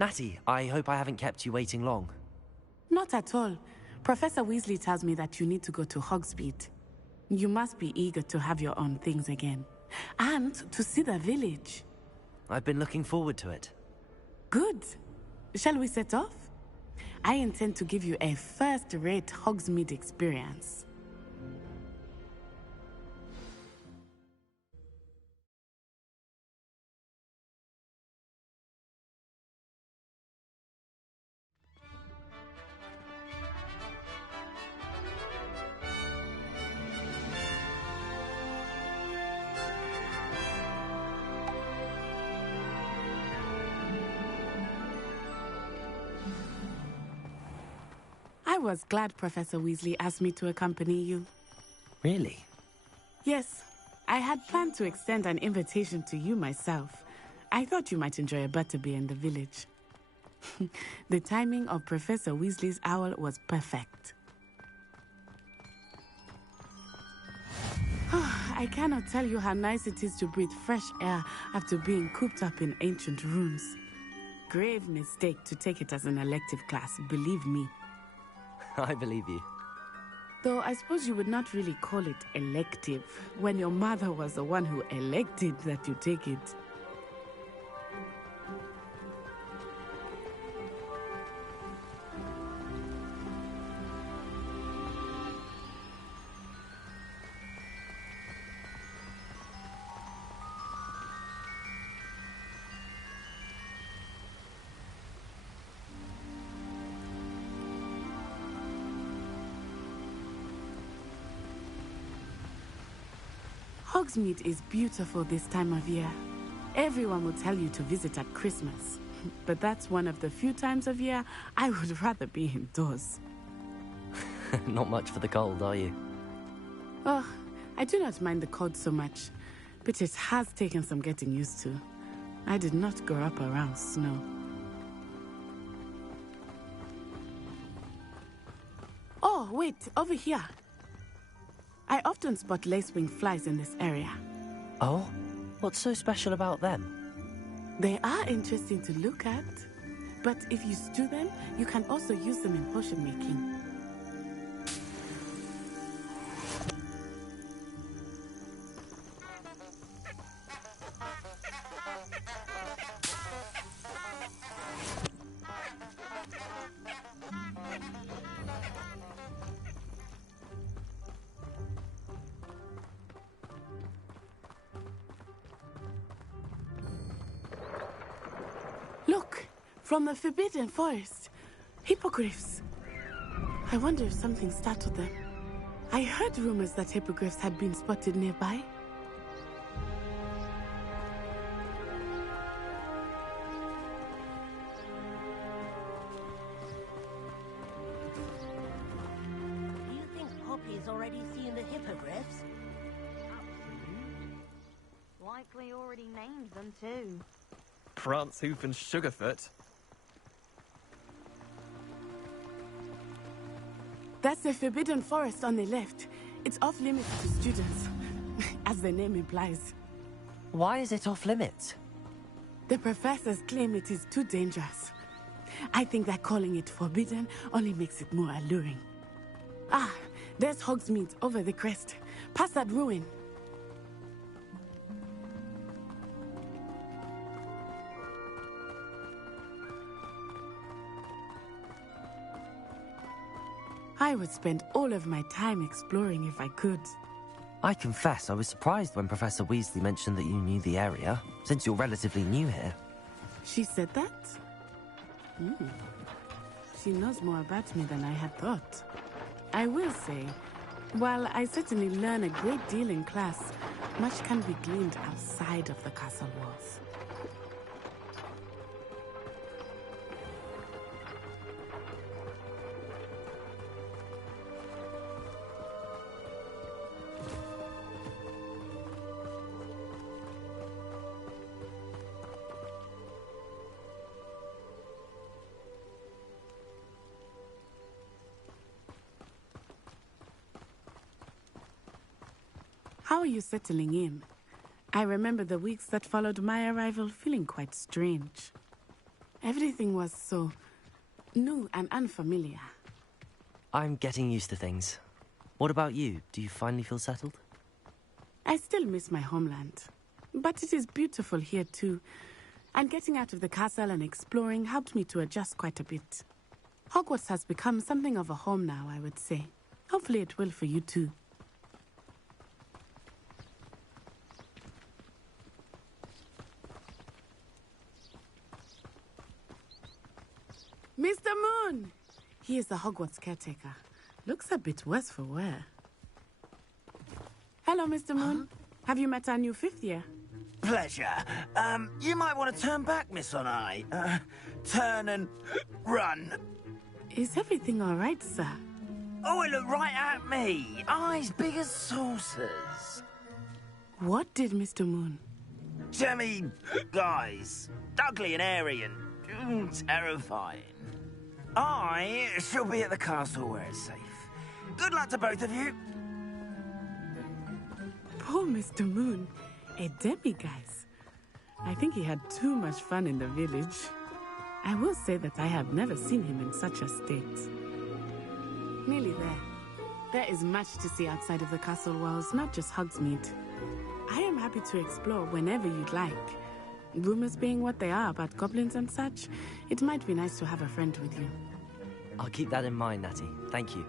Natty, I hope I haven't kept you waiting long. Not at all. Professor Weasley tells me that you need to go to Hogsmeade. You must be eager to have your own things again. And to see the village. I've been looking forward to it. Good. Shall we set off? I intend to give you a first-rate Hogsmeade experience. I was glad Professor Weasley asked me to accompany you. Really? Yes, I had planned to extend an invitation to you myself. I thought you might enjoy a butterbeer in the village. The timing of Professor Weasley's owl was perfect. I cannot tell you how nice it is to breathe fresh air after being cooped up in ancient rooms. Grave mistake to take it as an elective class, believe me. I believe you. Though I suppose you would not really call it elective when your mother was the one who elected that you take it. Hogsmeade is beautiful this time of year. Everyone will tell you to visit at Christmas. But that's one of the few times of year I would rather be indoors. Not much for the cold, are you? Oh, I do not mind the cold so much. But it has taken some getting used to. I did not grow up around snow. Oh, wait, over here. I often spot lacewing flies in this area. Oh? What's so special about them? They are interesting to look at. But if you stew them, you can also use them in potion making. Look, from the Forbidden Forest. Hippogriffs. I wonder if something startled them. I heard rumors that hippogriffs had been spotted nearby. Do you think Poppy's already seen the hippogriffs? Likely already named them too. Prancehoof and Sugarfoot. That's the Forbidden Forest on the left. It's off limits to students, as the name implies. Why is it off limits? The professors claim it is too dangerous. I think that calling it forbidden only makes it more alluring. Ah, there's Hogsmeade over the crest. Past that ruin. I would spend all of my time exploring if I could. I confess I was surprised when Professor Weasley mentioned that you knew the area, since you're relatively new here. She said that? She knows more about me than I had thought. I will say, while I certainly learn a great deal in class, much can be gleaned outside of the castle walls. How are you settling in? I remember the weeks that followed my arrival feeling quite strange. Everything was so new and unfamiliar. I'm getting used to things. What about you? Do you finally feel settled? I still miss my homeland. But it is beautiful here too. And getting out of the castle and exploring helped me to adjust quite a bit. Hogwarts has become something of a home now, I would say. Hopefully it will for you too. Mr. Moon! He is the Hogwarts caretaker. Looks a bit worse for wear. Hello, Mr. Moon. Have you met our new fifth year? Pleasure. You might want to turn back, Miss Onai. Turn and run. Is everything all right, sir? Oh, it looked right at me. Eyes big as saucers. What did Mr. Moon? Jemmy guys. Ugly and airy and terrifying. I shall be at the castle where it's safe. Good luck to both of you. Poor Mr. Moon. A demiguise. I think he had too much fun in the village. I will say that I have never seen him in such a state. Nearly there. There is much to see outside of the castle walls, not just Hogsmeade. I am happy to explore whenever you'd like. Rumors being what they are about goblins and such, it might be nice to have a friend with you. I'll keep that in mind, Natty. Thank you.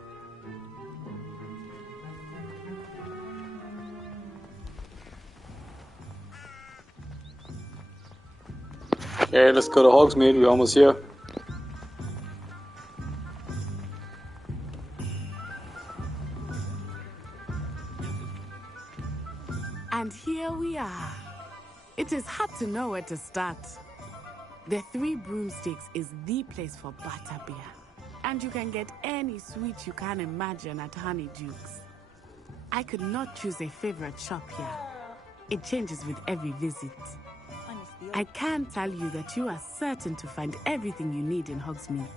Okay, let's go to Hogsmeade. We're almost here. And here we are. It is hard to know where to start. The Three Broomsticks is the place for butterbeer. And you can get any sweet you can imagine at Honeydukes. I could not choose a favorite shop here. It changes with every visit. I can tell you that you are certain to find everything you need in Hogsmeade.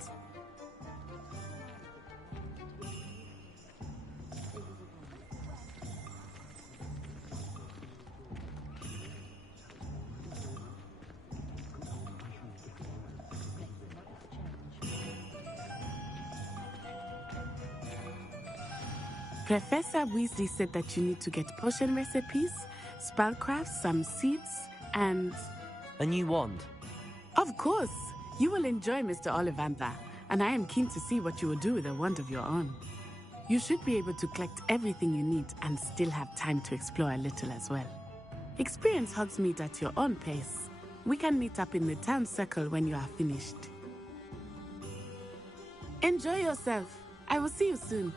Professor Weasley said that you need to get potion recipes, spellcrafts, some seeds, and... A new wand. Of course! You will enjoy Mr. Ollivander, and I am keen to see what you will do with a wand of your own. You should be able to collect everything you need and still have time to explore a little as well. Experience Hogsmeade at your own pace. We can meet up in the town circle when you are finished. Enjoy yourself. I will see you soon.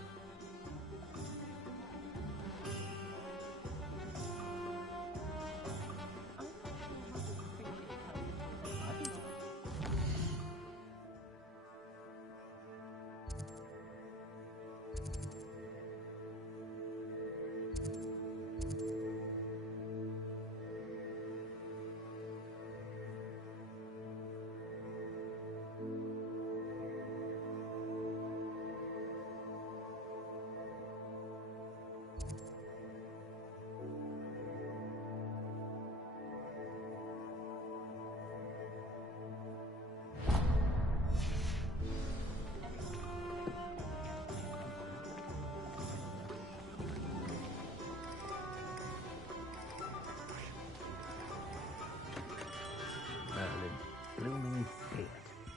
Blooming shit.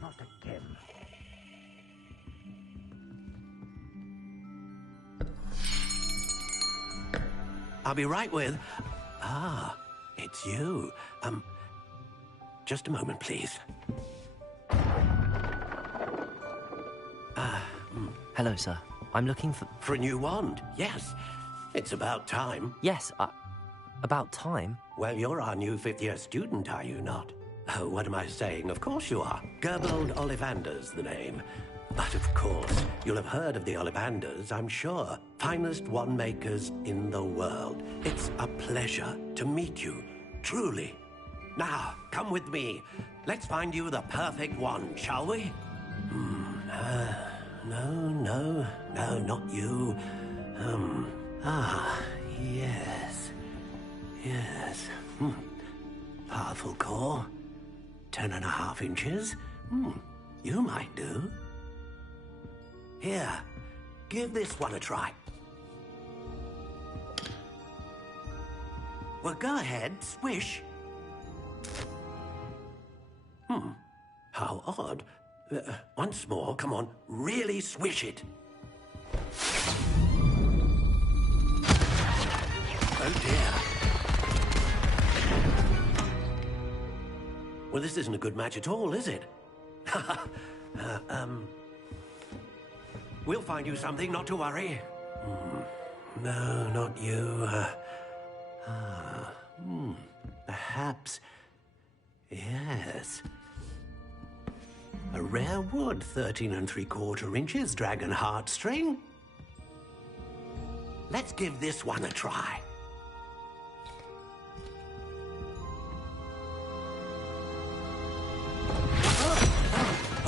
Not again. I'll be right with... Ah, it's you. Just a moment, please. Hello, sir. I'm looking for... For a new wand, yes. It's about time. Yes, about time? Well, you're our new fifth-year student, are you not? Oh, what am I saying? Of course you are. Gerbold Ollivander's the name. But of course, you'll have heard of the Ollivanders, I'm sure. Finest wand makers in the world. It's a pleasure to meet you, truly. Now, come with me. Let's find you the perfect wand, shall we? No, not you. Yes. Powerful core. 10.5 inches. You might do. Here, give this one a try. Well, go ahead, swish. How odd. Once more, come on, really swish it. Oh dear. Well, this isn't a good match at all, is it? We'll find you something, not to worry. No, not you. Perhaps... Yes. A rare wood, 13 3/4 inches, dragon heartstring. Let's give this one a try.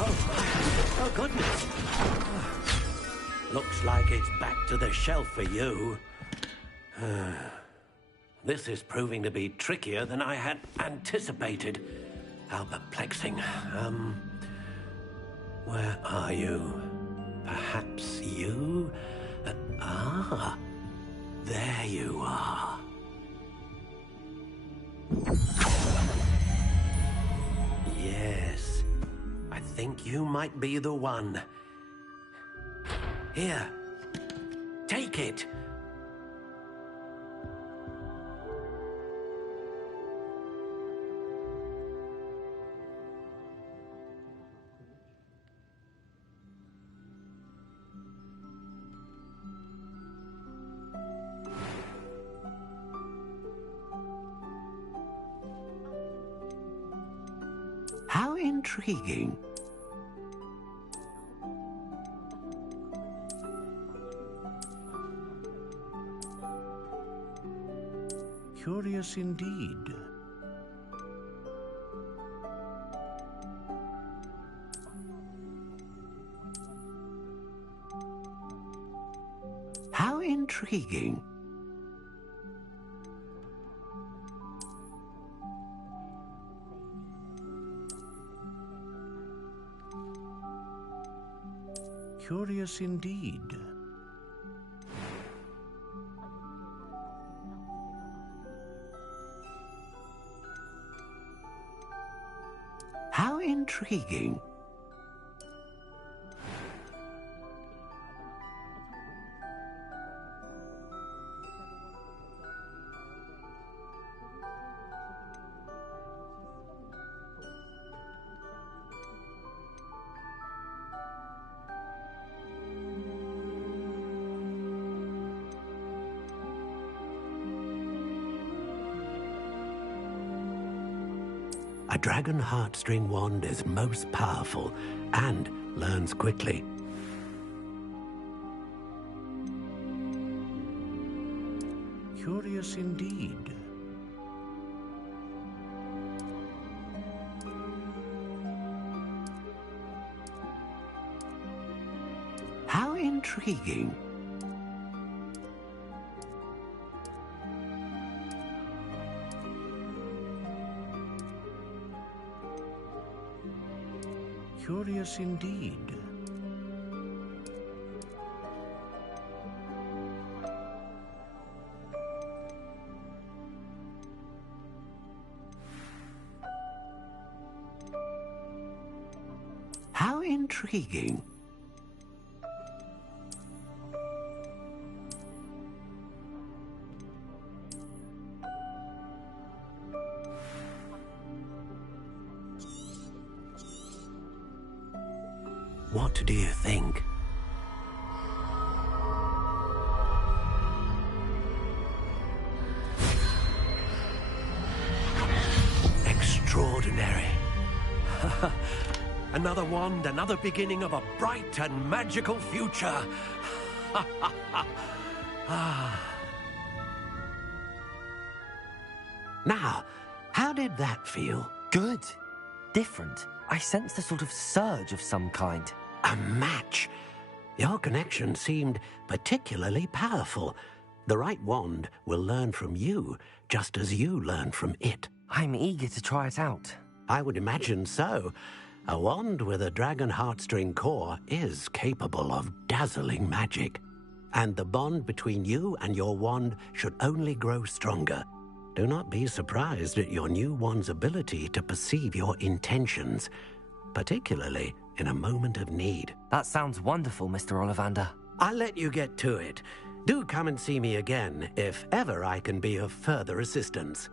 Oh, goodness. Looks like it's back to the shelf for you. This is proving to be trickier than I had anticipated. How perplexing. Where are you? Perhaps you? There you are. Yes, I think you might be the one. Here, take it. How intriguing. Curious indeed. How intriguing. Curious indeed. How intriguing. A dragon heartstring wand is most powerful and learns quickly. Curious indeed. How intriguing. Curious indeed. How intriguing. What do you think? Extraordinary. Another wand, another beginning of a bright and magical future. Now, how did that feel? Good. Different. I sensed a sort of surge of some kind. A match. Your connection seemed particularly powerful. The right wand will learn from you, just as you learn from it. I'm eager to try it out. I would imagine so. A wand with a dragon heartstring core is capable of dazzling magic. And the bond between you and your wand should only grow stronger. Do not be surprised at your new wand's ability to perceive your intentions, particularly in a moment of need. That sounds wonderful, Mr. Ollivander. I'll let you get to it. Do come and see me again if ever I can be of further assistance.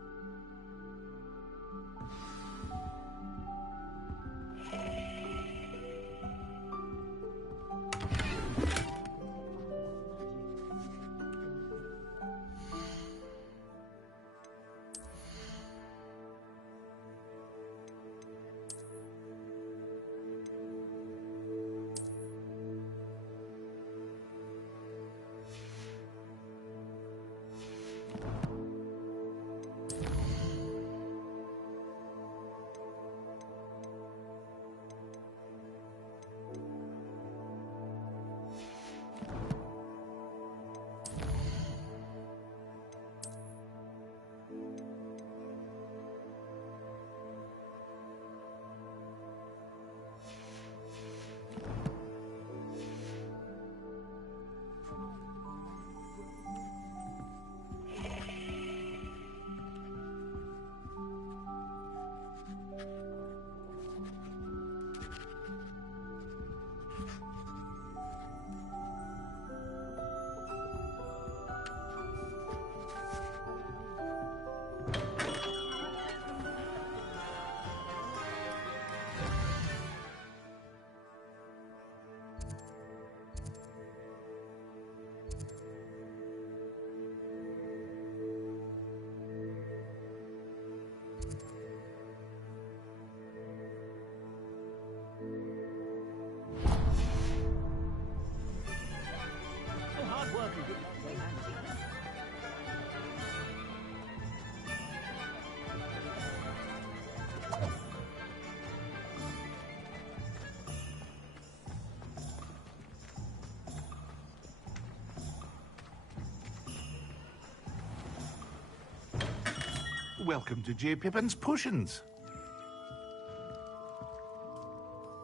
Welcome to J. Pippin's Potions.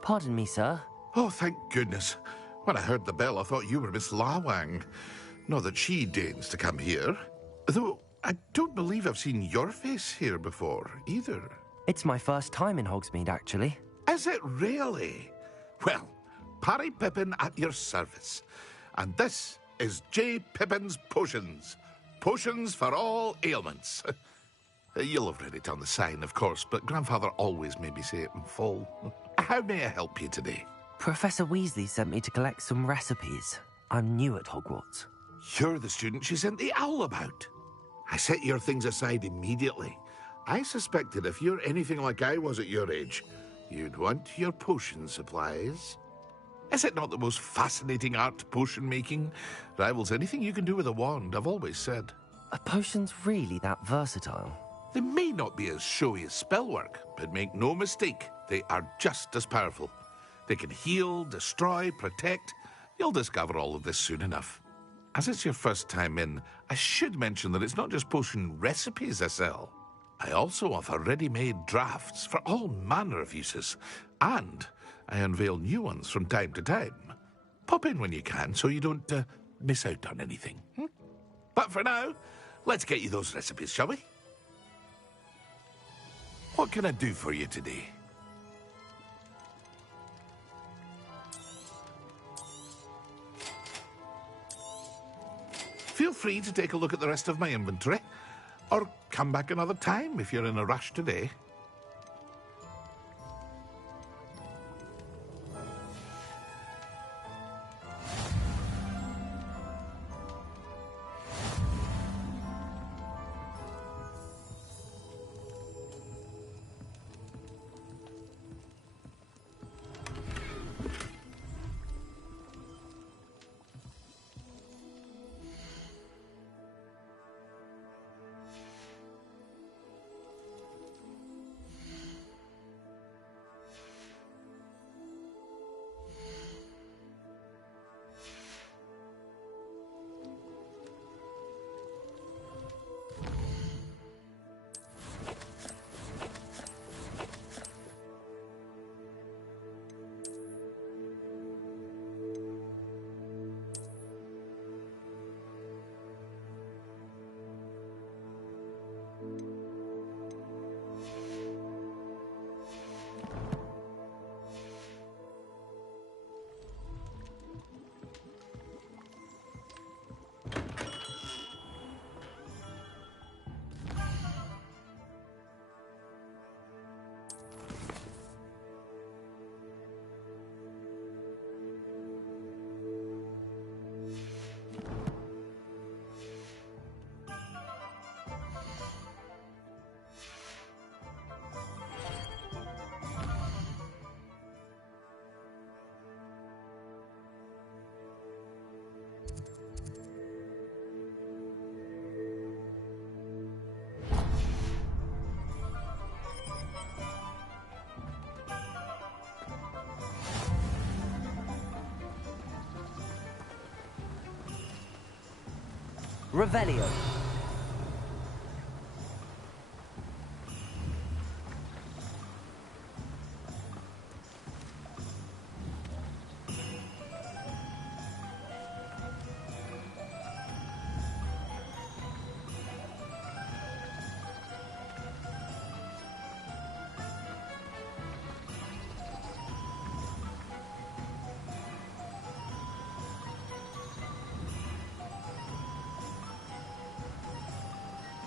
Pardon me, sir. Oh, thank goodness. When I heard the bell, I thought you were Miss Lawang. Not that she deigns to come here. Though I don't believe I've seen your face here before, either. It's my first time in Hogsmeade, actually. Is it really? Well, Parry Pippin at your service. And this is J. Pippin's Potions. Potions for all ailments. You'll have read it on the sign, of course, but Grandfather always made me say it in full. How may I help you today? Professor Weasley sent me to collect some recipes. I'm new at Hogwarts. You're the student she sent the owl about. I set your things aside immediately. I suspected if you're anything like I was at your age, you'd want your potion supplies. Is it not the most fascinating art, potion making? Rivals anything you can do with a wand, I've always said. Are potions really that versatile? They may not be as showy as spellwork, but make no mistake, they are just as powerful. They can heal, destroy, protect. You'll discover all of this soon enough. As it's your first time in, I should mention that it's not just potion recipes I sell. I also offer ready-made drafts for all manner of uses, and I unveil new ones from time to time. Pop in when you can so you don't miss out on anything. But for now, let's get you those recipes, shall we? What can I do for you today? Feel free to take a look at the rest of my inventory, or come back another time if you're in a rush today. Revelio.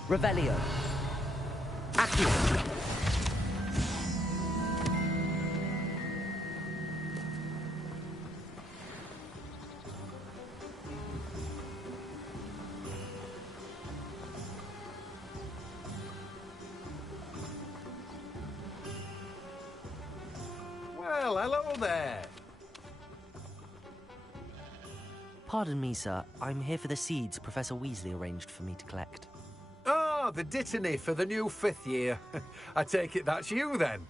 Revelio. Accio. Well, hello there. Pardon me, sir. I'm here for the seeds Professor Weasley arranged for me to collect. Ah, the dittany for the new 5th year. I take it that's you, then.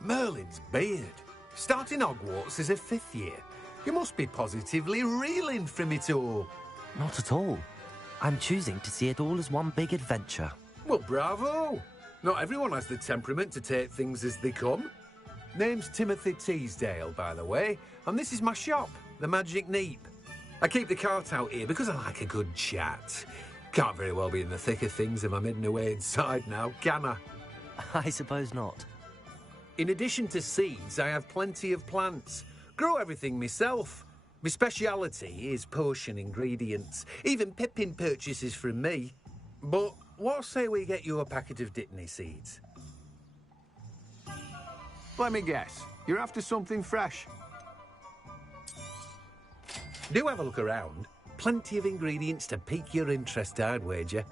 Merlin's beard. Starting Hogwarts as a 5th year. You must be positively reeling from it all. Not at all. I'm choosing to see it all as one big adventure. Well, bravo. Not everyone has the temperament to take things as they come. Name's Timothy Teasdale, by the way, and this is my shop, the Magic Neep. I keep the cart out here because I like a good chat. Can't very well be in the thick of things if I'm hidden away inside now, can I? I suppose not. In addition to seeds, I have plenty of plants. Grow everything myself. My speciality is potion ingredients. Even Pippin purchases from me. But what say we get you a packet of Dittany seeds? Let me guess. You're after something fresh. Do have a look around. Plenty of ingredients to pique your interest, I'd wager.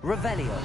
Revelio.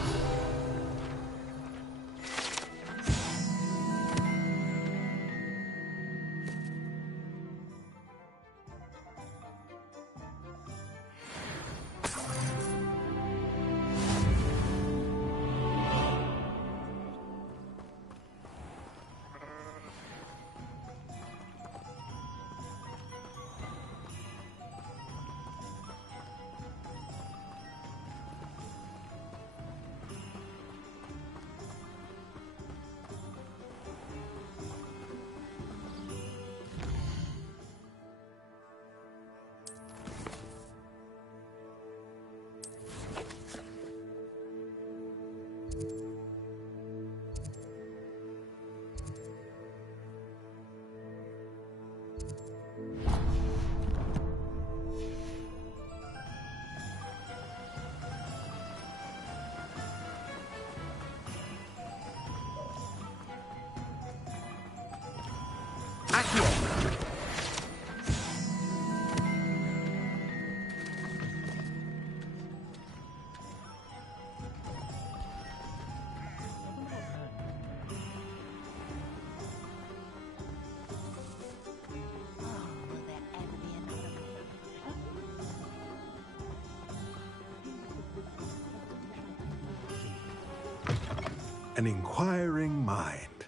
An inquiring mind.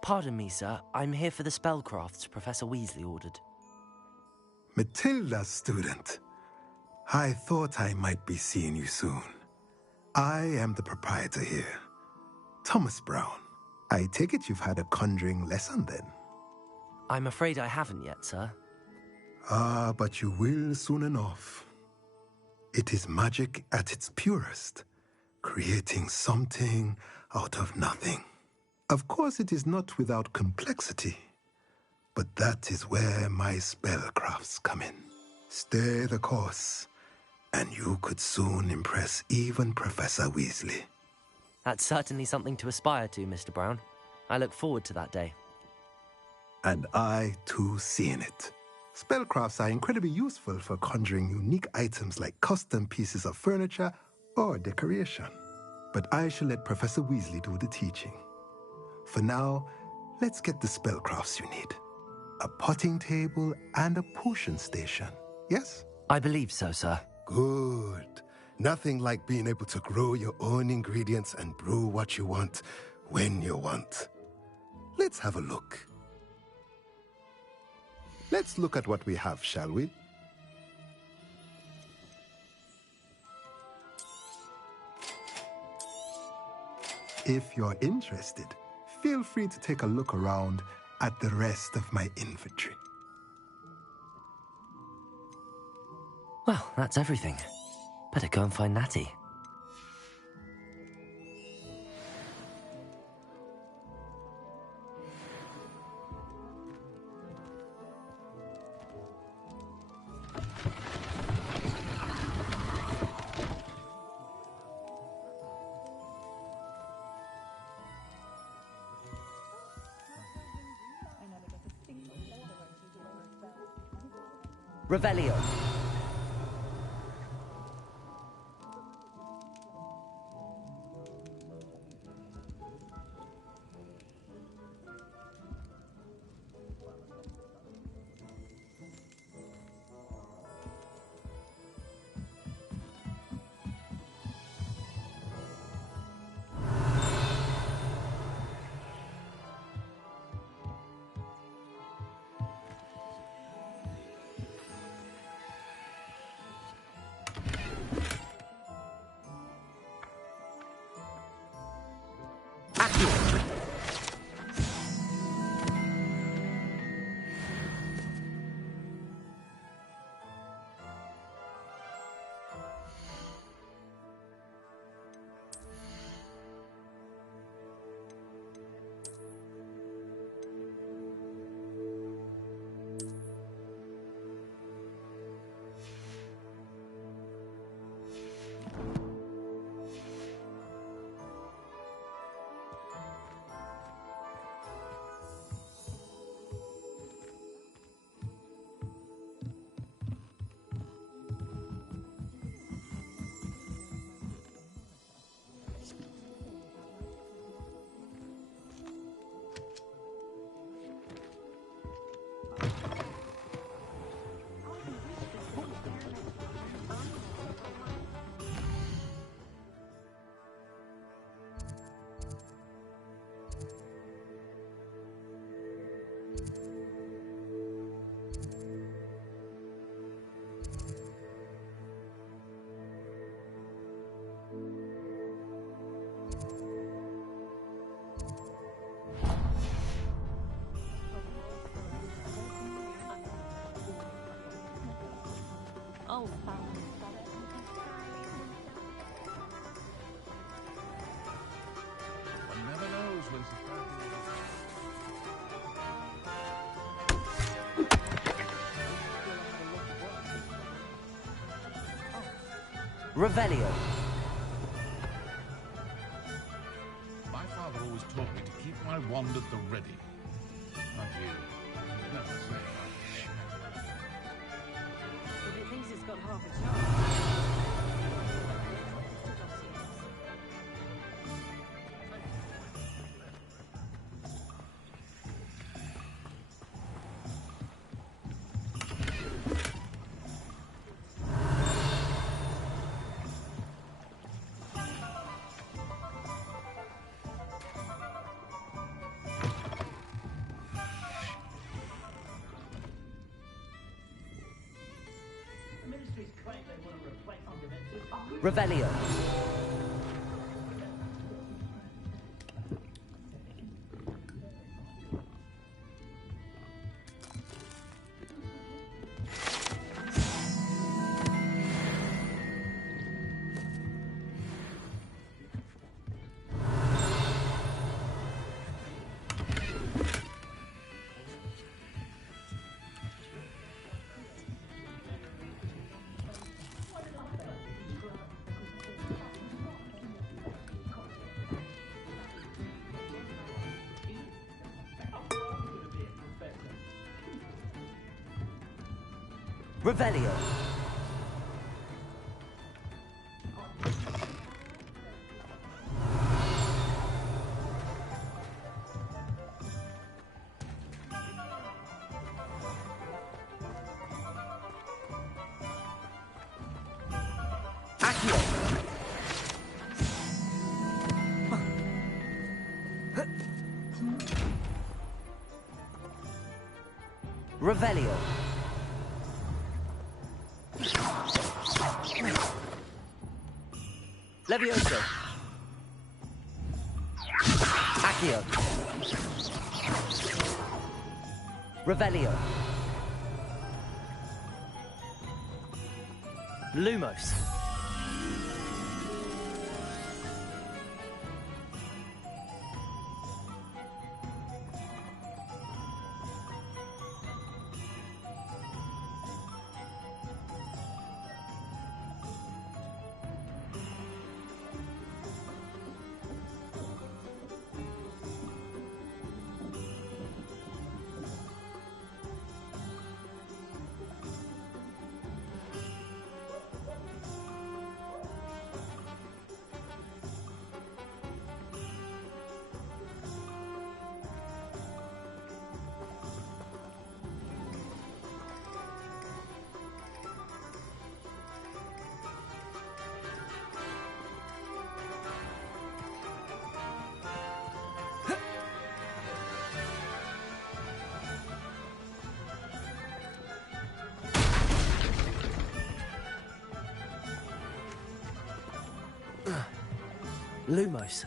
Pardon me, sir. I'm here for the spellcrafts Professor Weasley ordered. Matilda's student. I thought I might be seeing you soon. I am the proprietor here, Thomas Brown. I take it you've had a conjuring lesson then? I'm afraid I haven't yet, sir. Ah, but you will soon enough. It is magic at its purest, creating something out of nothing. Of course, it is not without complexity, but that is where my spellcrafts come in. Stay the course, and you could soon impress even Professor Weasley. That's certainly something to aspire to, Mr. Brown. I look forward to that day. And I, too, seeing it. Spellcrafts are incredibly useful for conjuring unique items like custom pieces of furniture or decoration. But I shall let Professor Weasley do the teaching. For now, let's get the spellcrafts you need. A potting table and a potion station, yes? I believe so, sir. Good. Nothing like being able to grow your own ingredients and brew what you want when you want. Let's have a look. Let's look at what we have, shall we? If you're interested, feel free to take a look around at the rest of my inventory. Well, that's everything. Better go and find Natty. Revelio. Oh, One never knows when surprising. Revelio. My father always taught me to keep my wand at the ready. Not you. Never say much. if it thinks it's got half a chance. Revelio. Revelio. Revelio. Levioso. Accio. Revelio. Lumos. Lumos.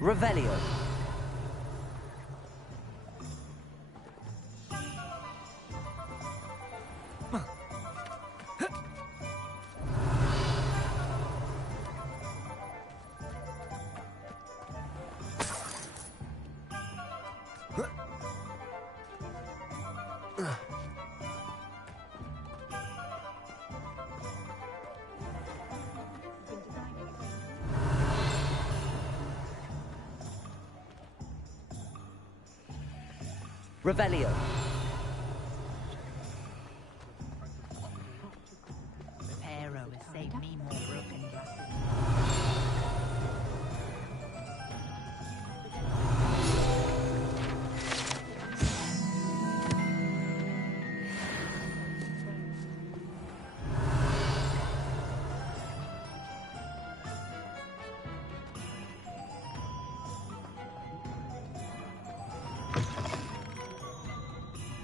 Revelio. Revelio. Reparo has saved me more broken glasses.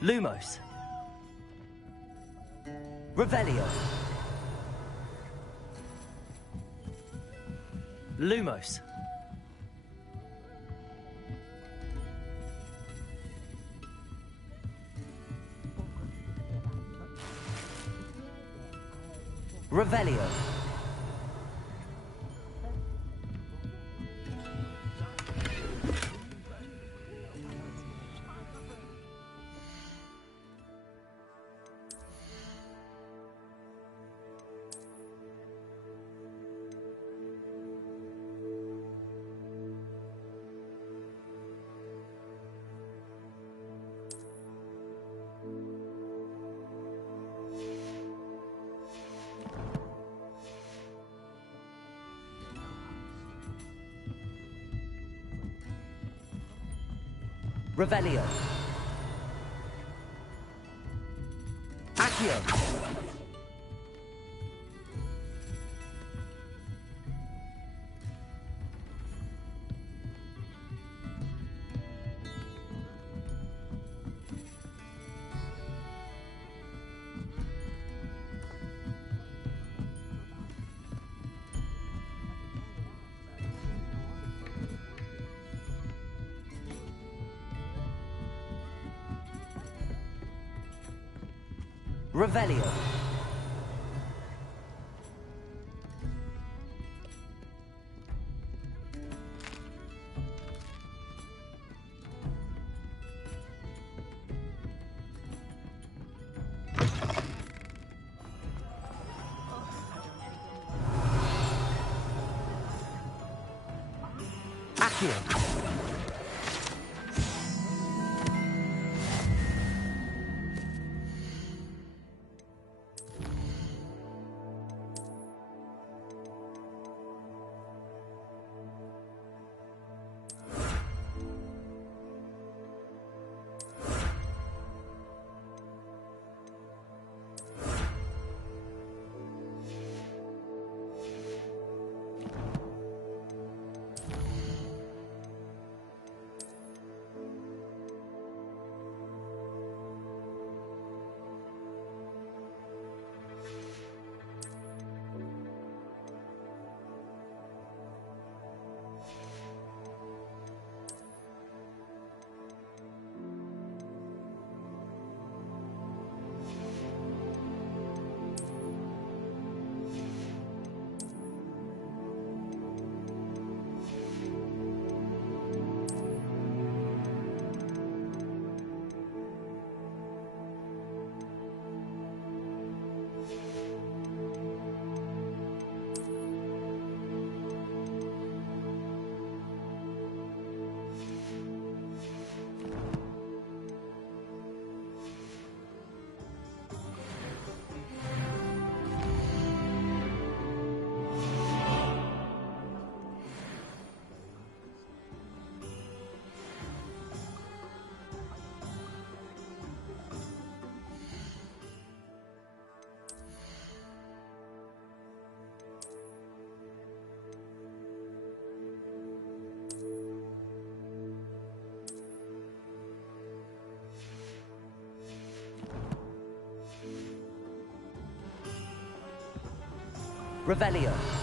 Lumos. Revelio. Lumos. Revelio. Revelio. Accio. Revelio. Accio. Revelio.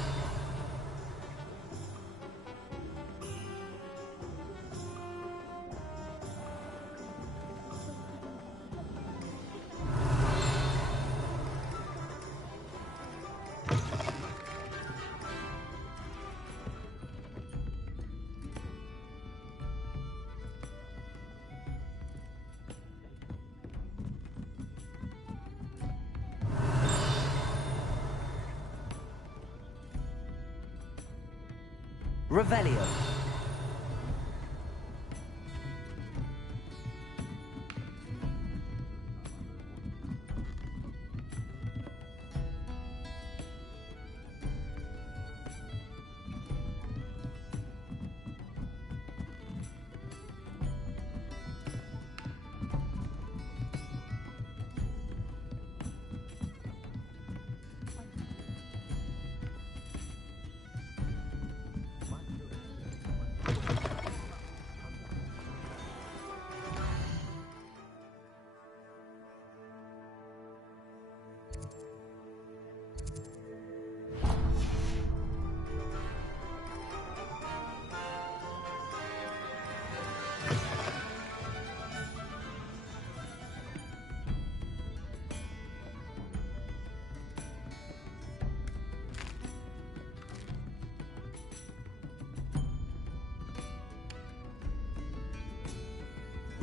Revelio.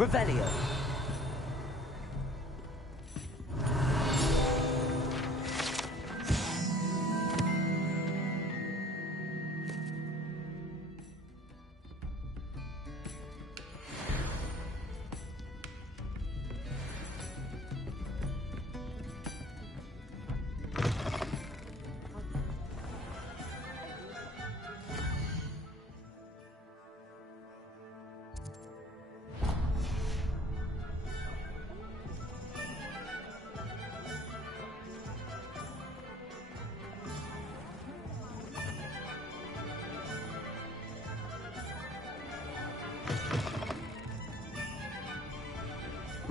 Revelio.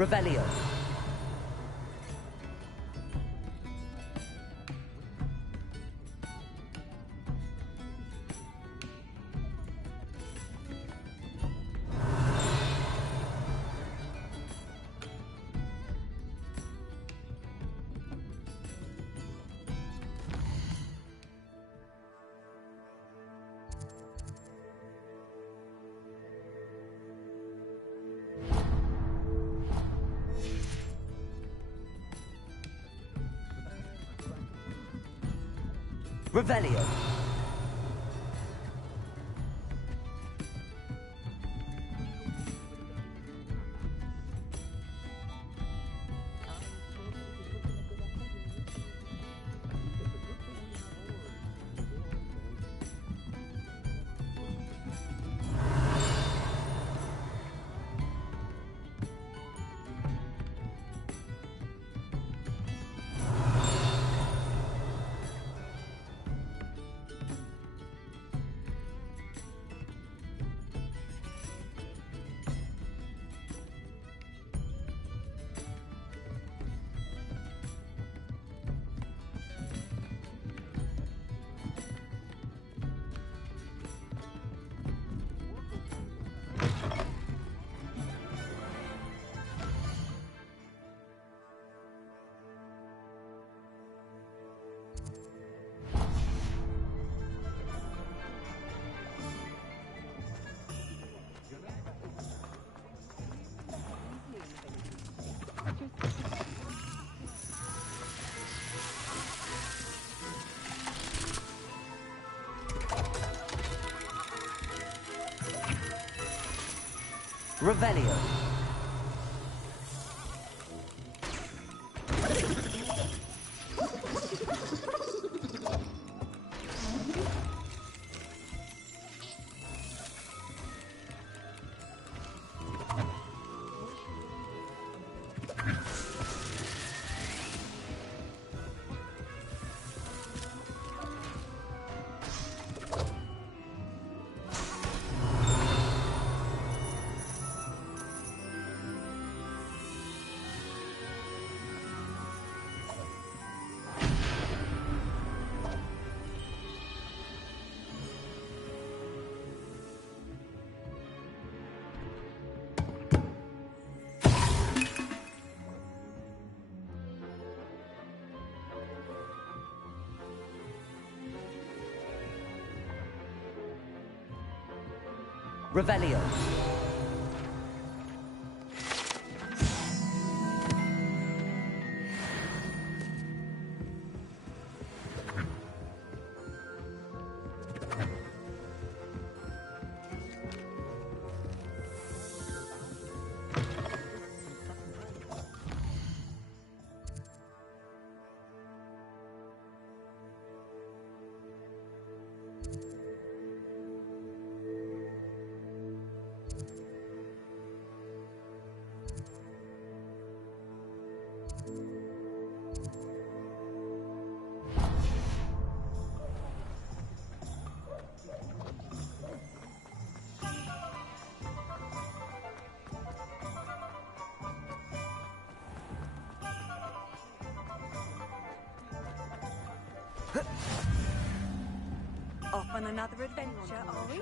Revelio. Revelio. Revelio. Revelio. Off on another adventure, are we?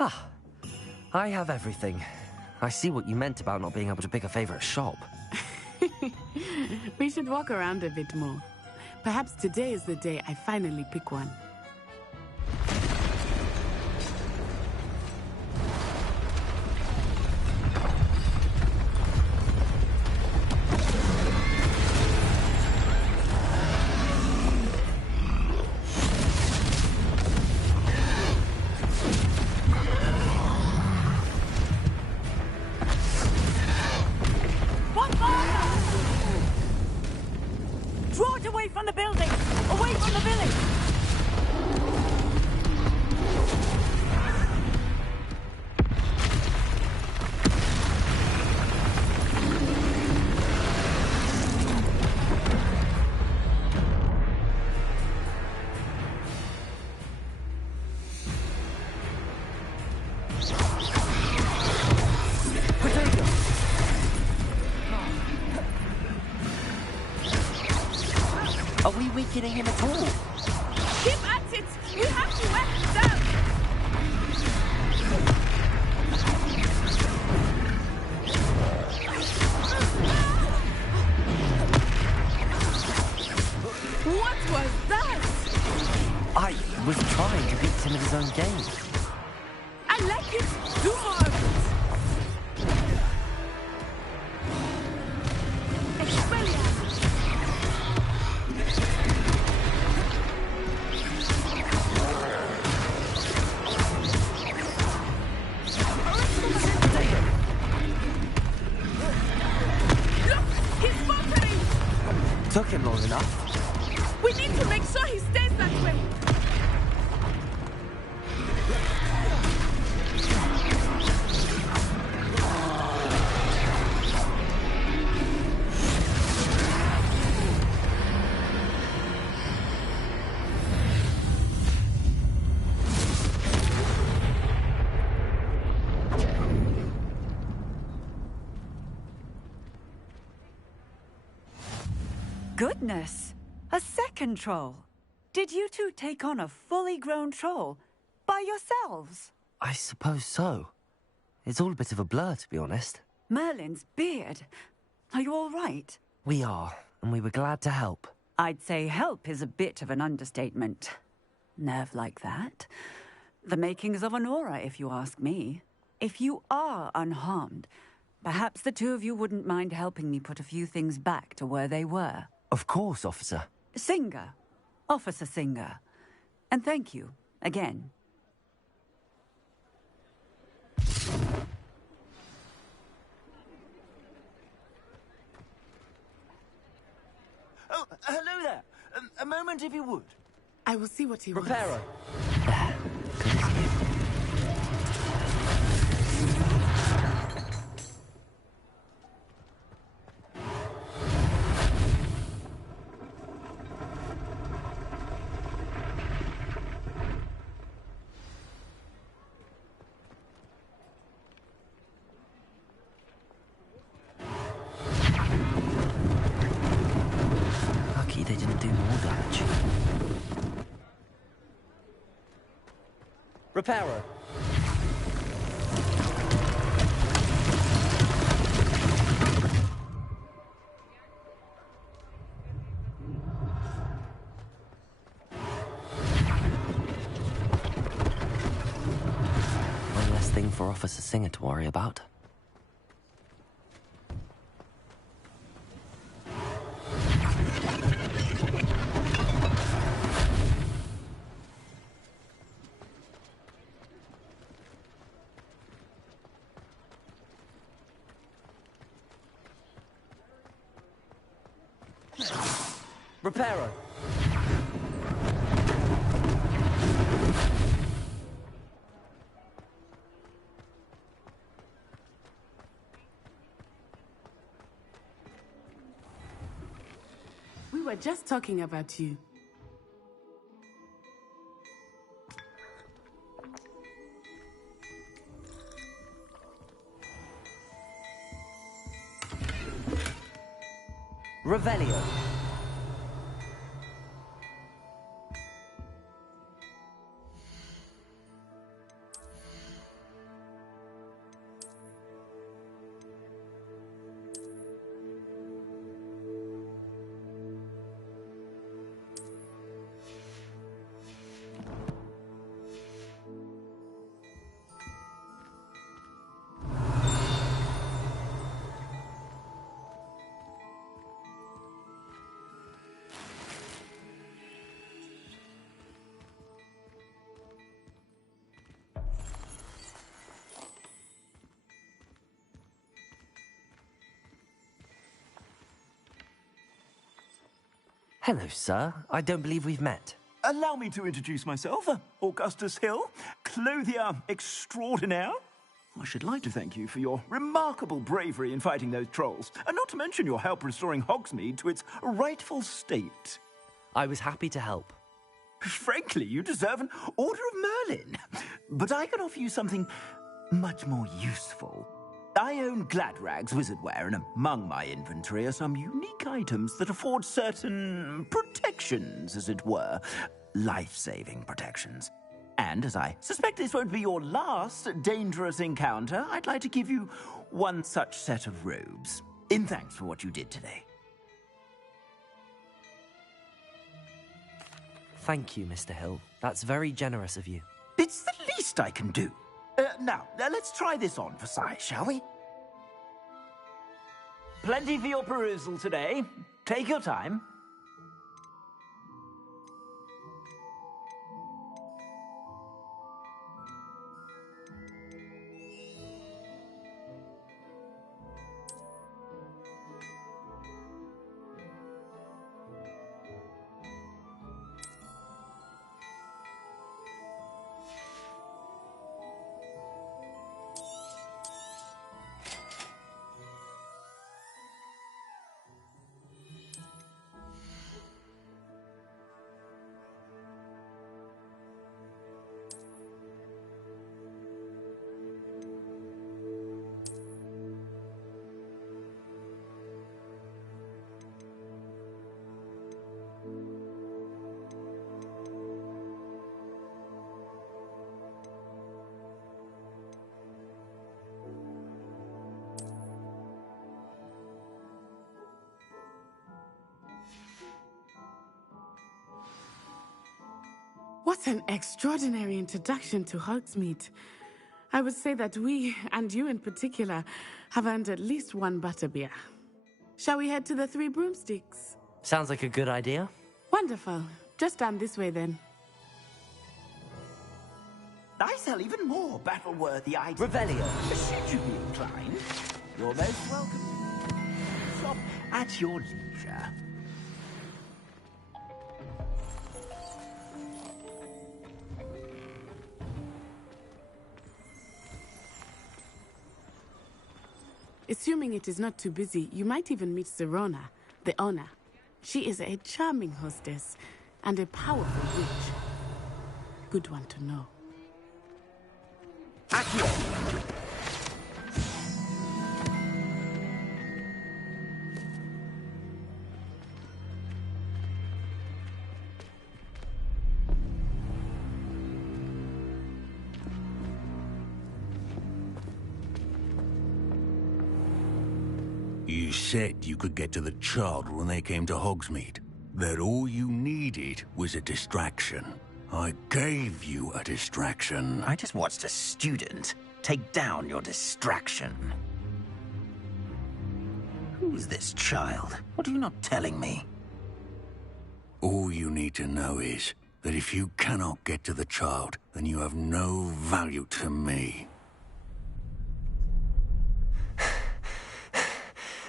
Ah, I have everything. I see what you meant about not being able to pick a favorite shop. We should walk around a bit more. Perhaps today is the day I finally pick one. Draw it away from the building! Away from the village! Are we weakening him at all? Keep at it! We have to wear him down! What was that? I was trying to beat him at his own game. I like it! Do more of it! Expelliarmus! Took him long enough. We need to make sure he stays that way. Goodness! A second troll! Did you two take on a fully grown troll? By yourselves? I suppose so. It's all a bit of a blur, to be honest. Merlin's beard. Are you all right? We are, and we were glad to help. I'd say help is a bit of an understatement. Nerve like that. The makings of an aura, if you ask me. If you are unharmed, perhaps the two of you wouldn't mind helping me put a few things back to where they were. Of course, officer. Singer. Officer Singer. And thank you, again. Oh, hello there. A moment, if you would. I will see what he wants. Reparo. Lucky they didn't do more damage. Reparo. One less thing for Officer Singer to worry about. Reparo. We were just talking about you. Revelio. Hello, sir. I don't believe we've met. Allow me to introduce myself, Augustus Hill, clothier extraordinaire. I should like to thank you for your remarkable bravery in fighting those trolls, and not to mention your help restoring Hogsmeade to its rightful state. I was happy to help. Frankly, you deserve an Order of Merlin. But I can offer you something much more useful. I own Gladrag's wizardware, and among my inventory are some unique items that afford certain protections, as it were. Life-saving protections. And as I suspect this won't be your last dangerous encounter, I'd like to give you one such set of robes, in thanks for what you did today. Thank you, Mr. Hill. That's very generous of you. It's the least I can do. Now, let's try this on for size, shall we? Plenty for your perusal today. Take your time. What an extraordinary introduction to Hogsmeade. I would say that we, and you in particular, have earned at least one butterbeer. Shall we head to the Three Broomsticks? Sounds like a good idea. Wonderful. Just down this way then. I sell even more battle-worthy items. Revelio. Should you be inclined, you're most welcome. Shop at your leisure. Assuming it is not too busy, you might even meet Serona, the owner. She is a charming hostess and a powerful witch. Good one to know. Accio! You said you could get to the child when they came to Hogsmeade. That all you needed was a distraction. I gave you a distraction. I just watched a student take down your distraction. Who's this child? What are you not telling me? All you need to know is that if you cannot get to the child, then you have no value to me.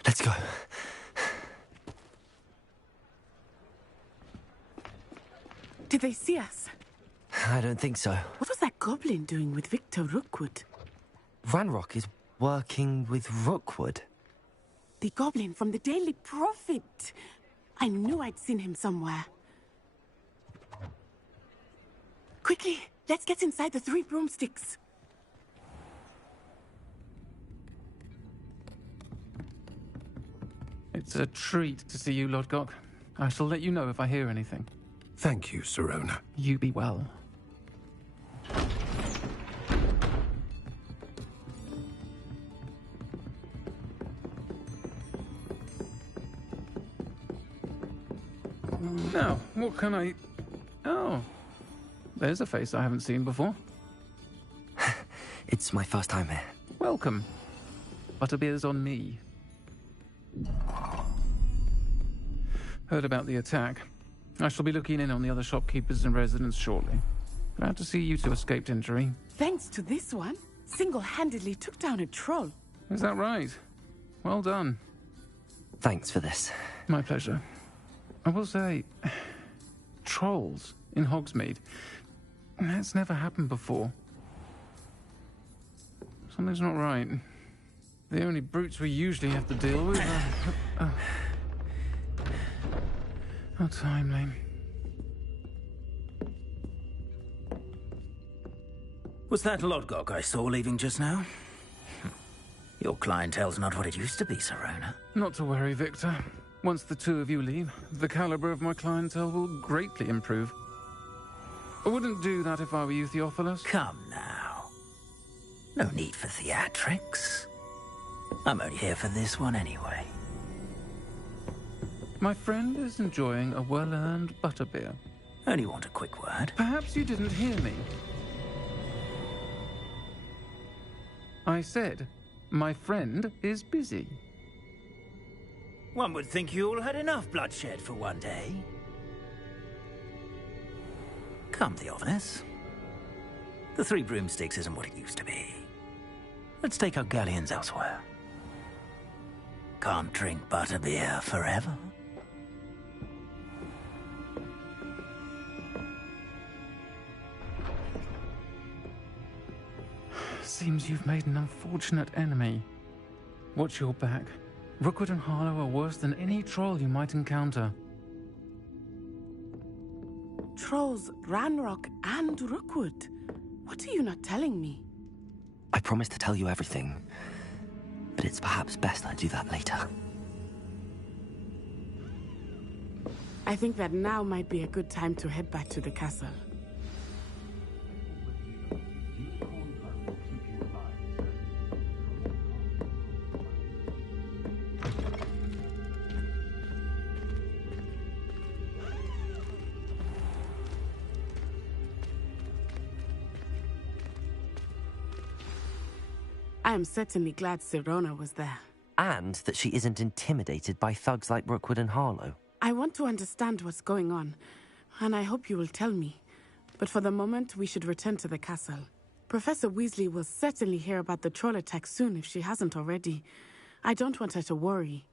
Let's go. Did they see us? I don't think so. What was that goblin doing with Victor Rookwood? Ranrock is working with Rookwood. The goblin from the Daily Prophet. I knew I'd seen him somewhere. Quickly, let's get inside the 3 broomsticks. It's a treat to see you, Lodgok. I shall let you know if I hear anything. Thank you, Sirona. You be well. Now, what can I... Oh, there's a face I haven't seen before. It's my first time here. Welcome. Butterbeer's on me. Heard about the attack. I shall be looking in on the other shopkeepers and residents shortly. Glad to see you two escaped injury. Thanks to this one, single-handedly took down a troll. Is that right? Well done. Thanks for this. My pleasure. I will say, trolls in Hogsmeade. That's never happened before. Something's not right. The only brutes we usually have to deal with are... How timely. Was that Lodgok I saw leaving just now? Your clientele's not what it used to be, Sirona. Not to worry, Victor. Once the two of you leave, the caliber of my clientele will greatly improve. I wouldn't do that if I were you, Theophilus. Come now. No need for theatrics. I'm only here for this one anyway. My friend is enjoying a well-earned butterbeer. Only want a quick word. Perhaps you didn't hear me. I said, my friend is busy. One would think you all had enough bloodshed for one day. Come, Theophilus. The 3 broomsticks isn't what it used to be. Let's take our galleons elsewhere. Can't drink butterbeer forever. Seems you've made an unfortunate enemy. Watch your back. Rookwood and Harlow are worse than any troll you might encounter. Trolls, Ranrock, and Rookwood. What are you not telling me? I promised to tell you everything, but it's perhaps best I do that later. I think that now might be a good time to head back to the castle. I am certainly glad Sirona was there. And that she isn't intimidated by thugs like Rookwood and Harlow. I want to understand what's going on, and I hope you will tell me. But for the moment, we should return to the castle. Professor Weasley will certainly hear about the troll attack soon if she hasn't already. I don't want her to worry.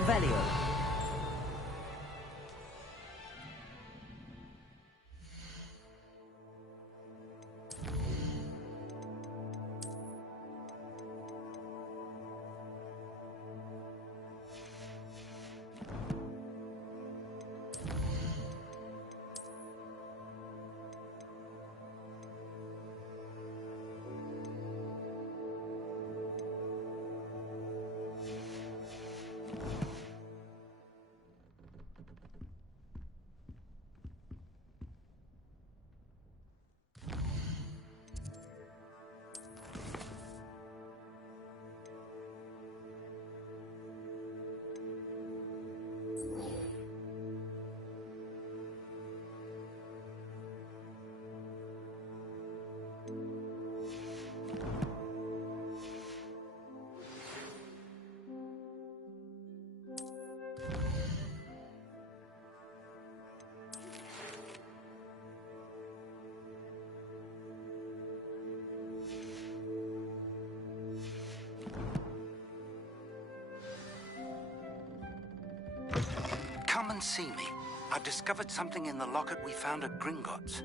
Revelio. Come and see me. I've discovered something in the locket we found at Gringotts.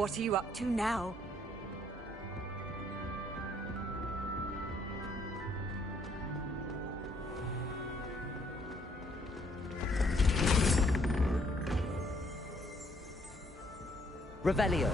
What are you up to now? Revelio.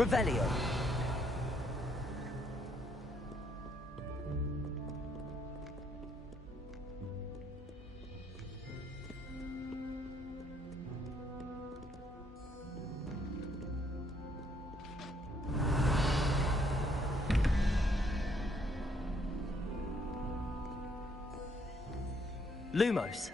Revelio. Lumos.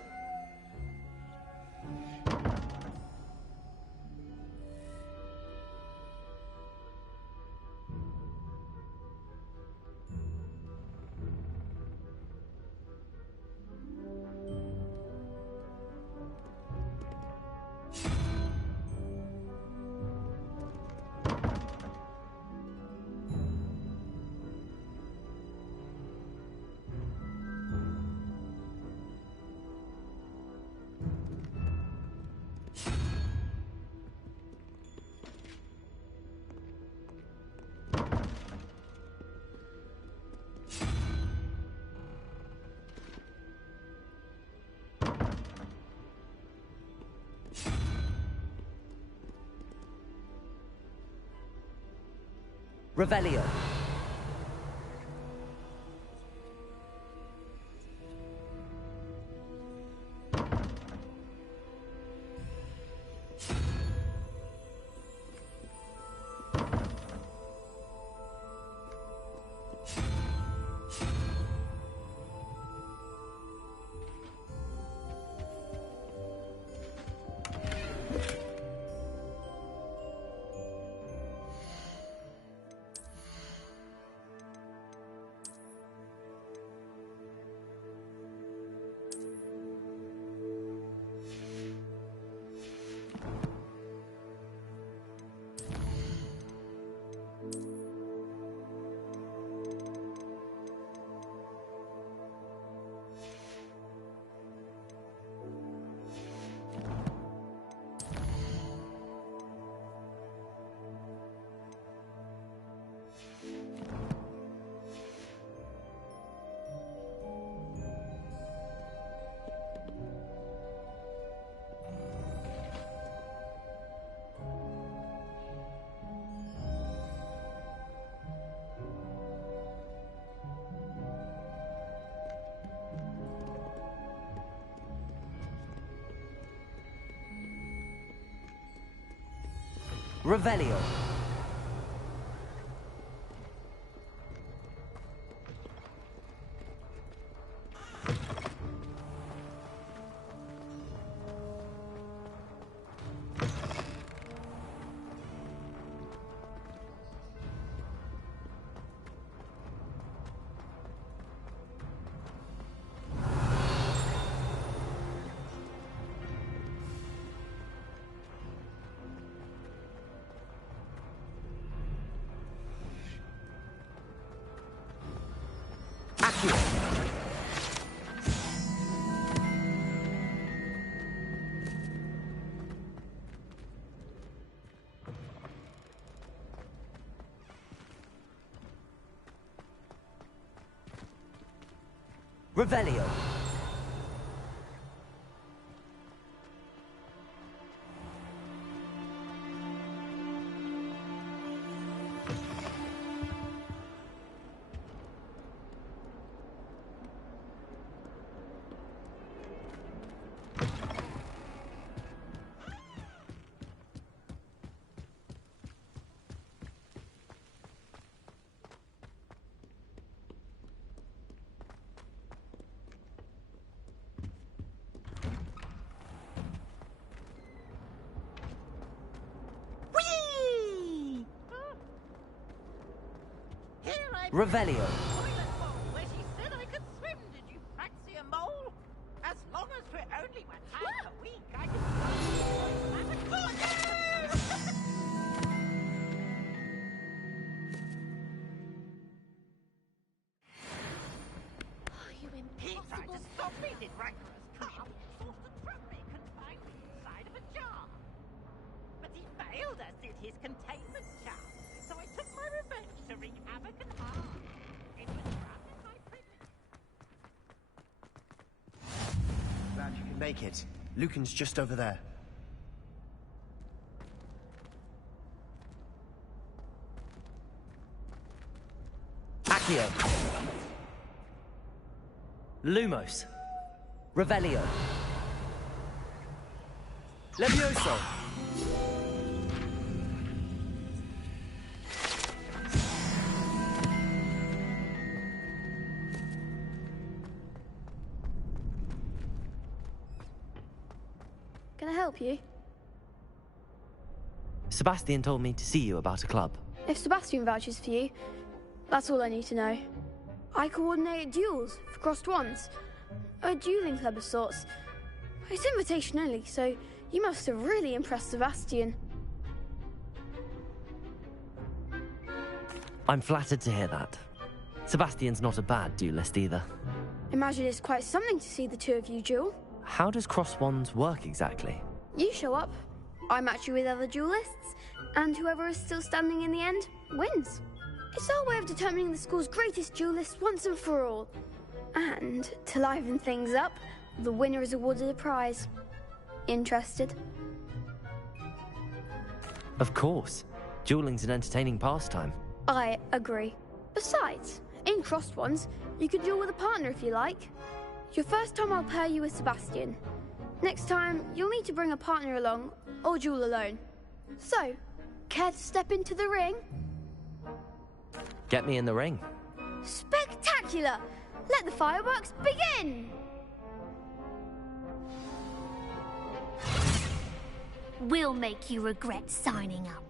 Revelio. Revelio. Revelio. Revelio. Where she said I could swim, did you fancy a mole? As long as we only went half a week, I could You he tried to stop me, did rancorous carp. Sought to trap me, confined me inside of a jar. But he failed, as did his containment charm. So I took my revenge to wreak havoc and harm. It was granted my privilege. Glad you can make it. Lucan's just over there. Accio. Lumos. Revelio. Levioso. Can I help you? Sebastian told me to see you about a club. If Sebastian vouches for you, that's all I need to know. I coordinate duels for crossed wands. A dueling club of sorts. It's invitation only, so you must have really impressed Sebastian. I'm flattered to hear that. Sebastian's not a bad duelist either. Imagine it's quite something to see the two of you duel. How does cross wands work exactly? You show up, I match you with other duelists, and whoever is still standing in the end wins. It's our way of determining the school's greatest duelist once and for all. And to liven things up, the winner is awarded a prize. Interested? Of course. Dueling's an entertaining pastime. I agree. Besides, in crossed ones, you can duel with a partner if you like. Your first time I'll pair you with Sebastian. Next time, you'll need to bring a partner along, or duel alone. So, care to step into the ring? Get me in the ring. Spectacular! Let the fireworks begin! We'll make you regret signing up.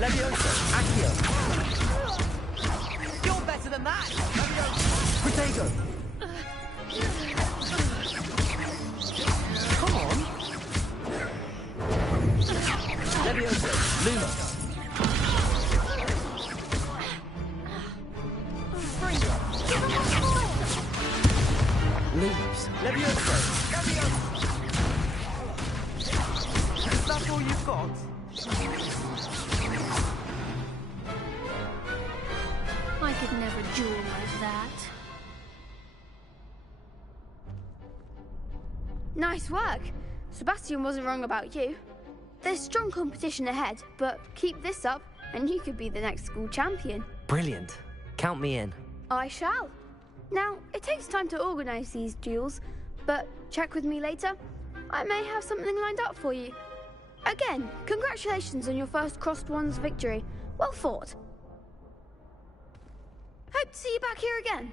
Levioso. Accio. You're better than that! Protego. Come on. Levioso. Luma. Lumos. Levioso. Is that all you've got? could never duel like that. Nice work. Sebastian wasn't wrong about you. There's strong competition ahead, but keep this up and you could be the next school champion. Brilliant. Count me in. I shall. Now, it takes time to organise these duels, but check with me later. I may have something lined up for you. Again, congratulations on your first Crossed Ones victory. Well fought. Hope to see you back here again.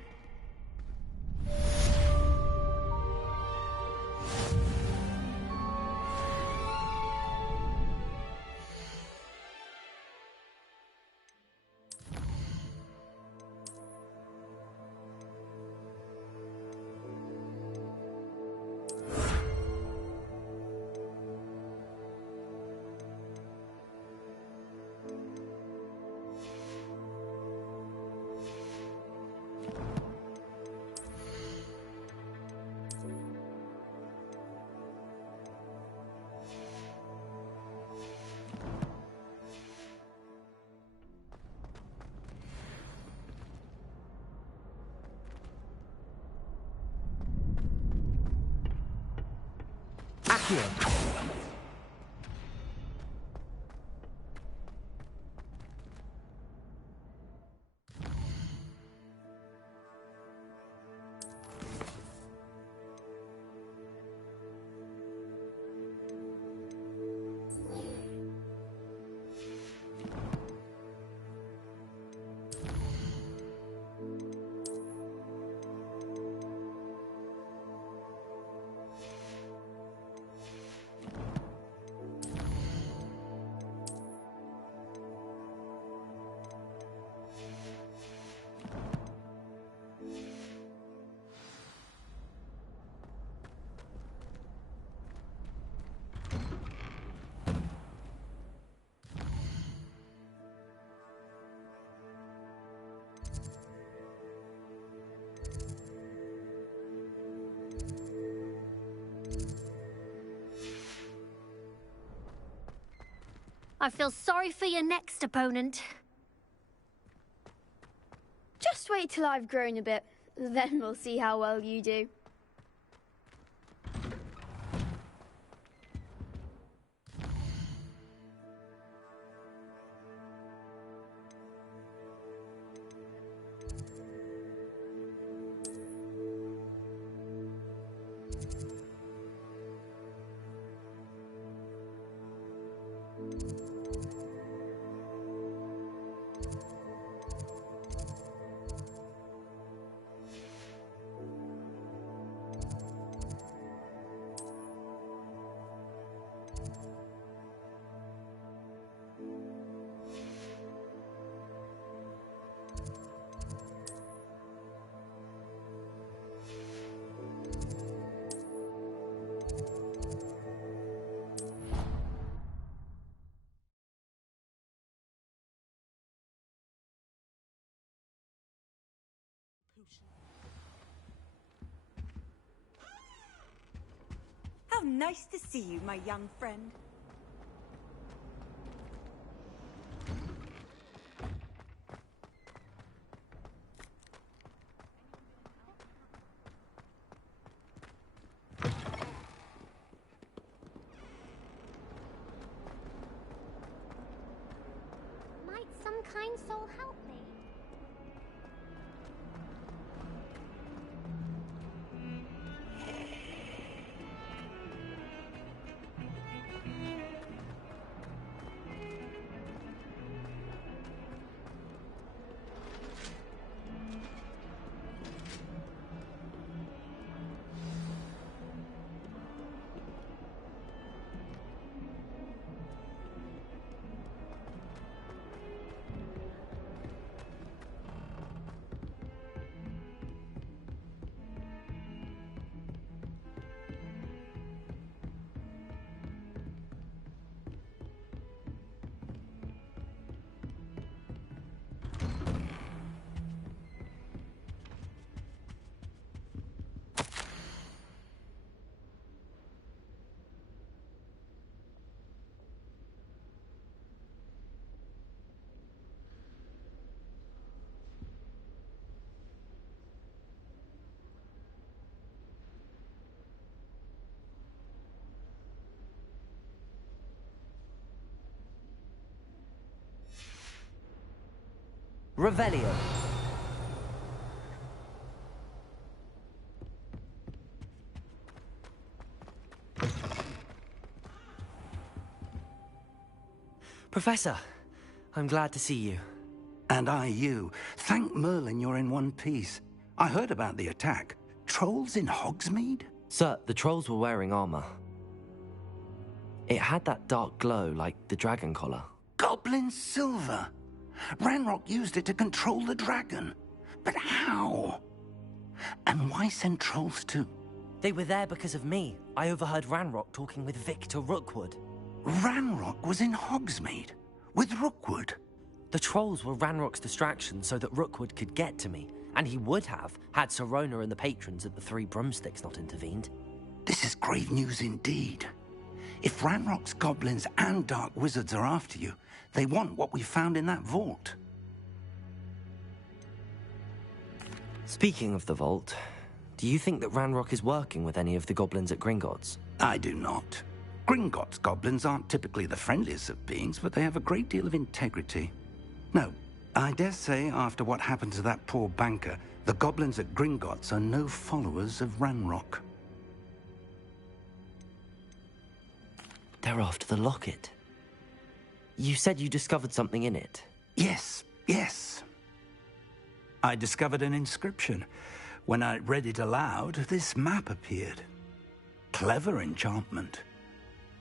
Accio. I feel sorry for your next opponent. Just wait till I've grown a bit, then we'll see how well you do. How nice to see you, my young friend. Might some kind soul help me? Revelio. Professor, I'm glad to see you. And I you. Thank Merlin you're in one piece. I heard about the attack. Trolls in Hogsmeade? Sir, the trolls were wearing armor. It had that dark glow like the dragon collar. Goblin silver. Ranrock used it to control the dragon. But how? And why send trolls too? They were there because of me. I overheard Ranrock talking with Victor Rookwood. Ranrock was in Hogsmeade? With Rookwood? The trolls were Ranrock's distraction so that Rookwood could get to me. And he would have, had Sirona and the patrons at the Three Broomsticks not intervened. This is grave news indeed. If Ranrock's goblins and dark wizards are after you, they want what we found in that vault. Speaking of the vault, do you think that Ranrock is working with any of the goblins at Gringotts? I do not. Gringotts goblins aren't typically the friendliest of beings, but they have a great deal of integrity. No, I dare say after what happened to that poor banker, the goblins at Gringotts are no followers of Ranrock. They're after the locket. You said you discovered something in it. Yes. I discovered an inscription. When I read it aloud, this map appeared. Clever enchantment.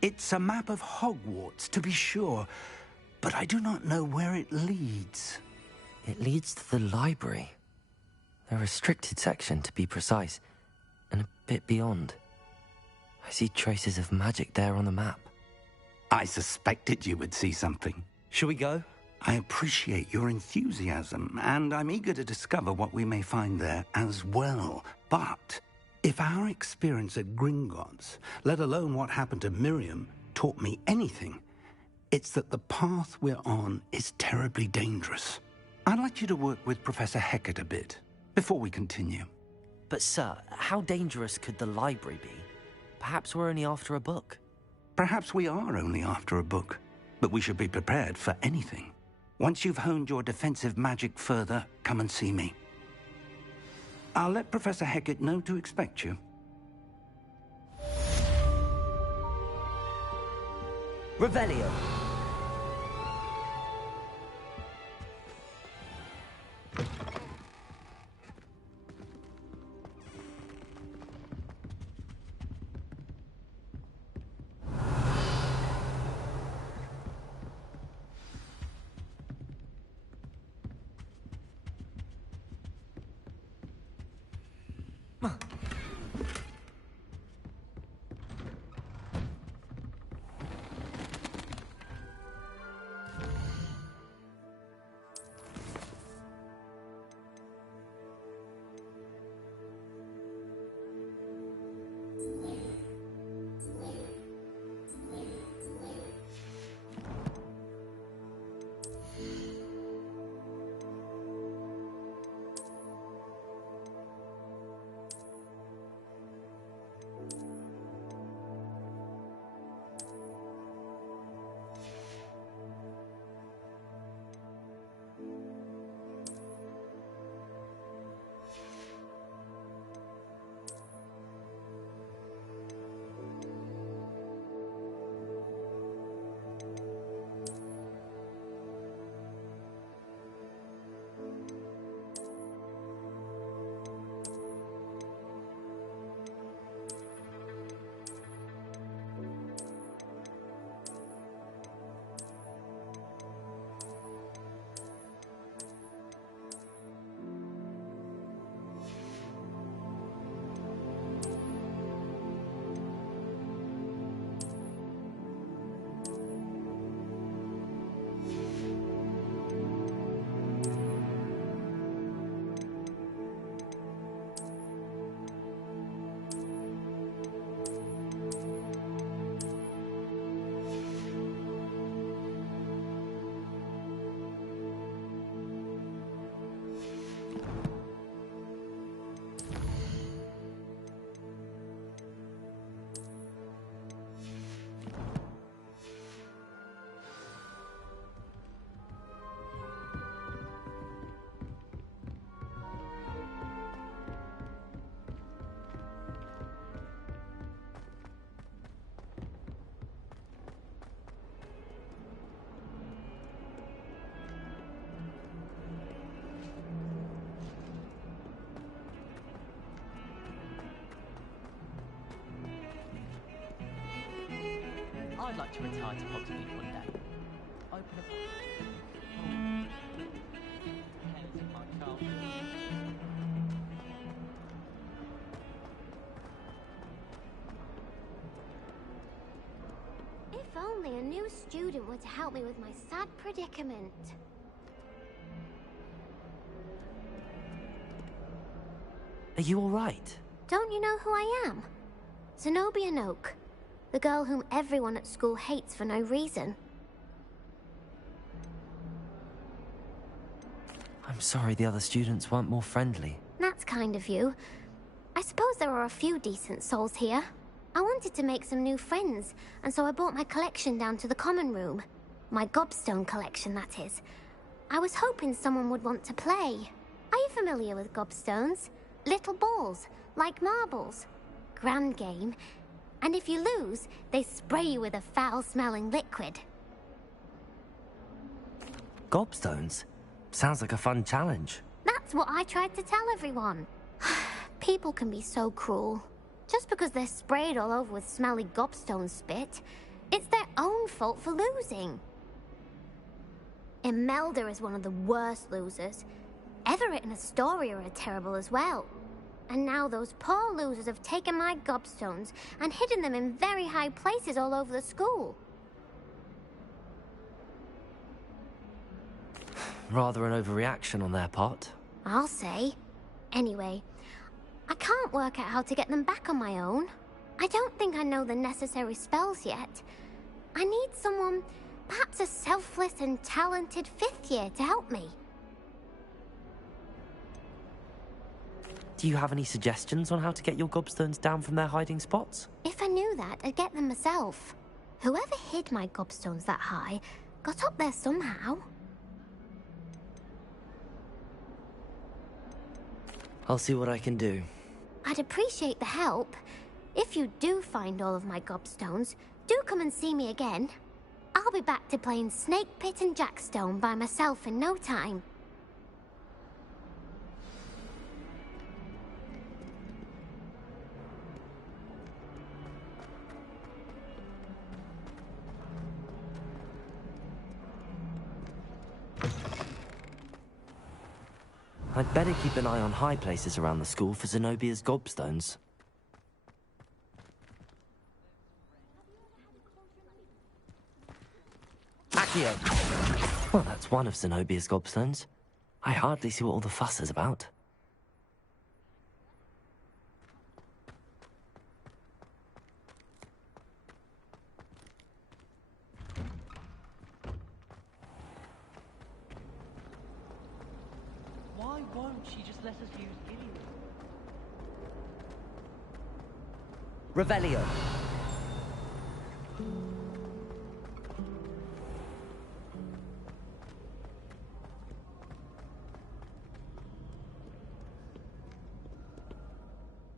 It's a map of Hogwarts, to be sure, but I do not know where it leads. It leads to the library. The restricted section, to be precise, and a bit beyond. I see traces of magic there on the map. I suspected you would see something. Shall we go? I appreciate your enthusiasm, and I'm eager to discover what we may find there as well. But if our experience at Gringotts, let alone what happened to Miriam, taught me anything, it's that the path we're on is terribly dangerous. I'd like you to work with Professor Hecat a bit before we continue. But sir, how dangerous could the library be? Perhaps we're only after a book. Perhaps we are only after a book, but we should be prepared for anything. Once you've honed your defensive magic further, come and see me. I'll let Professor Hecat know to expect you. Revelio. to retire to Hogsmeade one day. Open a Tales of my childhood. If only a new student were to help me with my sad predicament. Are you all right? Don't you know who I am? Zenobia Noak, the girl whom everyone at school hates for no reason. I'm sorry the other students weren't more friendly. That's kind of you. I suppose there are a few decent souls here. I wanted to make some new friends, and so I brought my collection down to the common room. My gobstone collection, that is. I was hoping someone would want to play. Are you familiar with gobstones? Little balls, like marbles. Grand game. And if you lose, they spray you with a foul-smelling liquid. Gobstones? Sounds like a fun challenge. That's what I tried to tell everyone. People can be so cruel. Just because they're sprayed all over with smelly gobstone spit, it's their own fault for losing. Imelda is one of the worst losers. Everett and Astoria are terrible as well. And now those poor losers have taken my gobstones and hidden them in very high places all over the school. Rather an overreaction on their part. I'll say. Anyway, I can't work out how to get them back on my own. I don't think I know the necessary spells yet. I need someone, perhaps a selfless and talented 5th year to help me. Do you have any suggestions on how to get your gobstones down from their hiding spots? If I knew that, I'd get them myself. Whoever hid my gobstones that high got up there somehow. I'll see what I can do. I'd appreciate the help. If you do find all of my gobstones, do come and see me again. I'll be back to playing Snake Pit and Jackstone by myself in no time. I'd better keep an eye on high places around the school for Zenobia's gobstones. Accio! Well, that's one of Zenobia's gobstones. I hardly see what all the fuss is about. Why won't she just let us use Gideon? Revelio.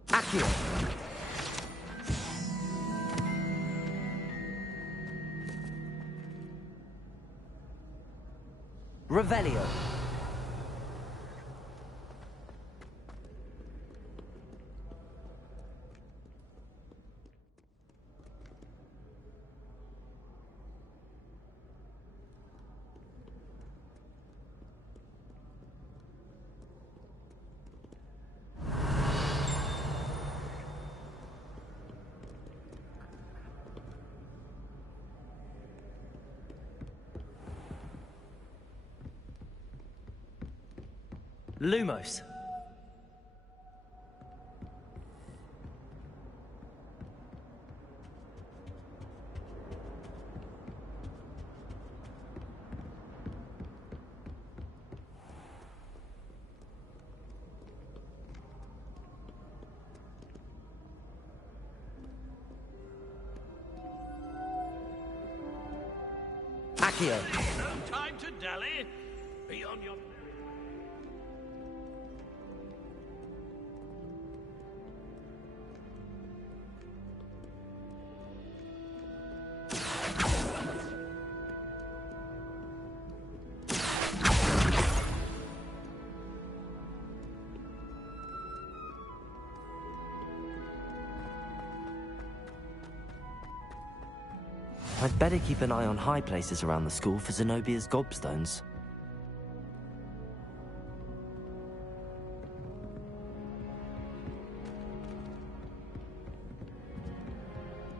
Accio. Revelio. Lumos. Accio. No time to dally. Be on your... I I'd better keep an eye on high places around the school for Zenobia's gobstones.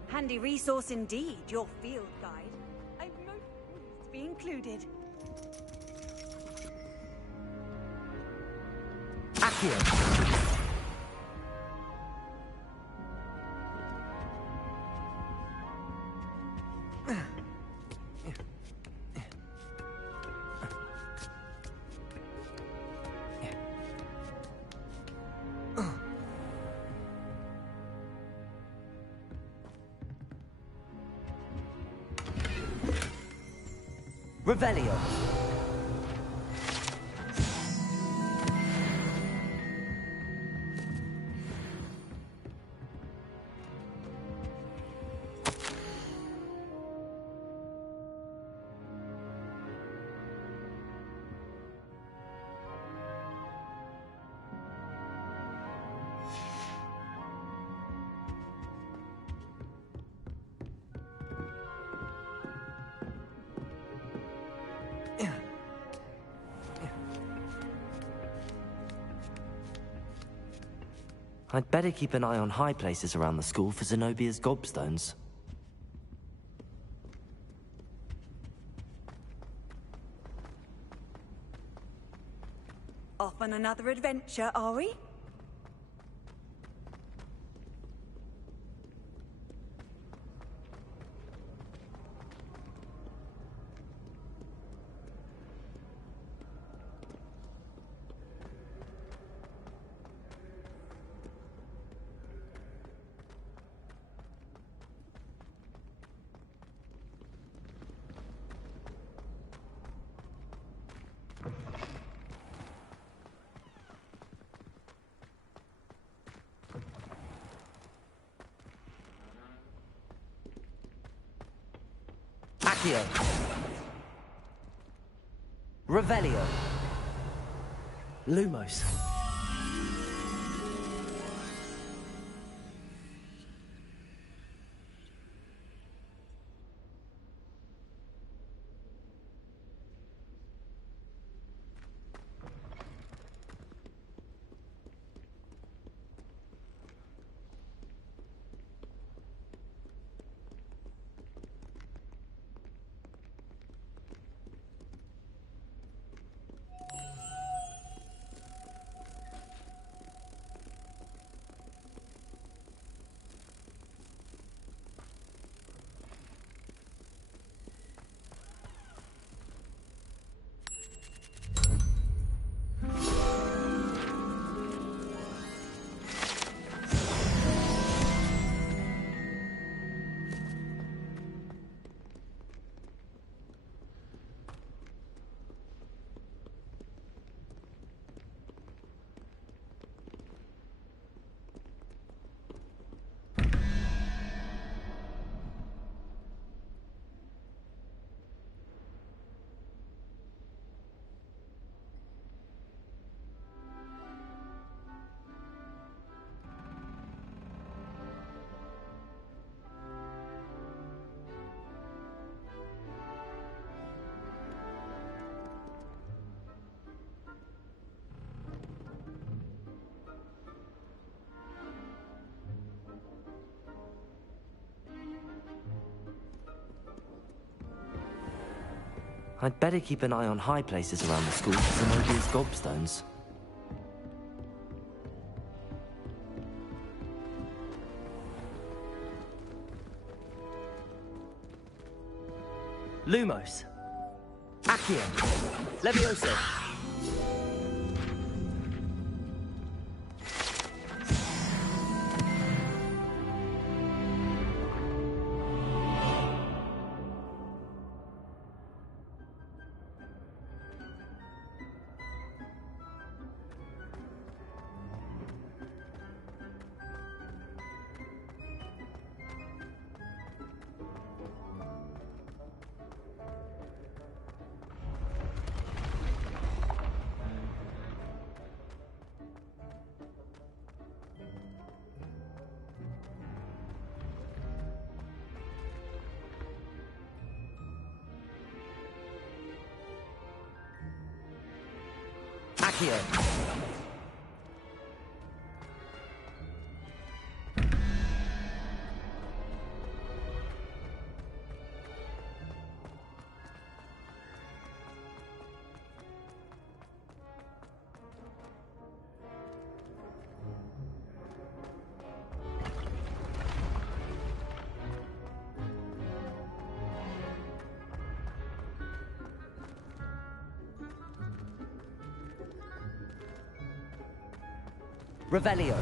Handy resource indeed, your field guide. I'm most pleased to be included. Accio! Revelio. I'd better keep an eye on high places around the school for Zenobia's gobstones. Off on another adventure, are we? Accio. Revelio. Lumos. I'd better keep an eye on high places around the school for Zenobia's gobstones. Lumos. Accio. Levioso. Accio! Revelio.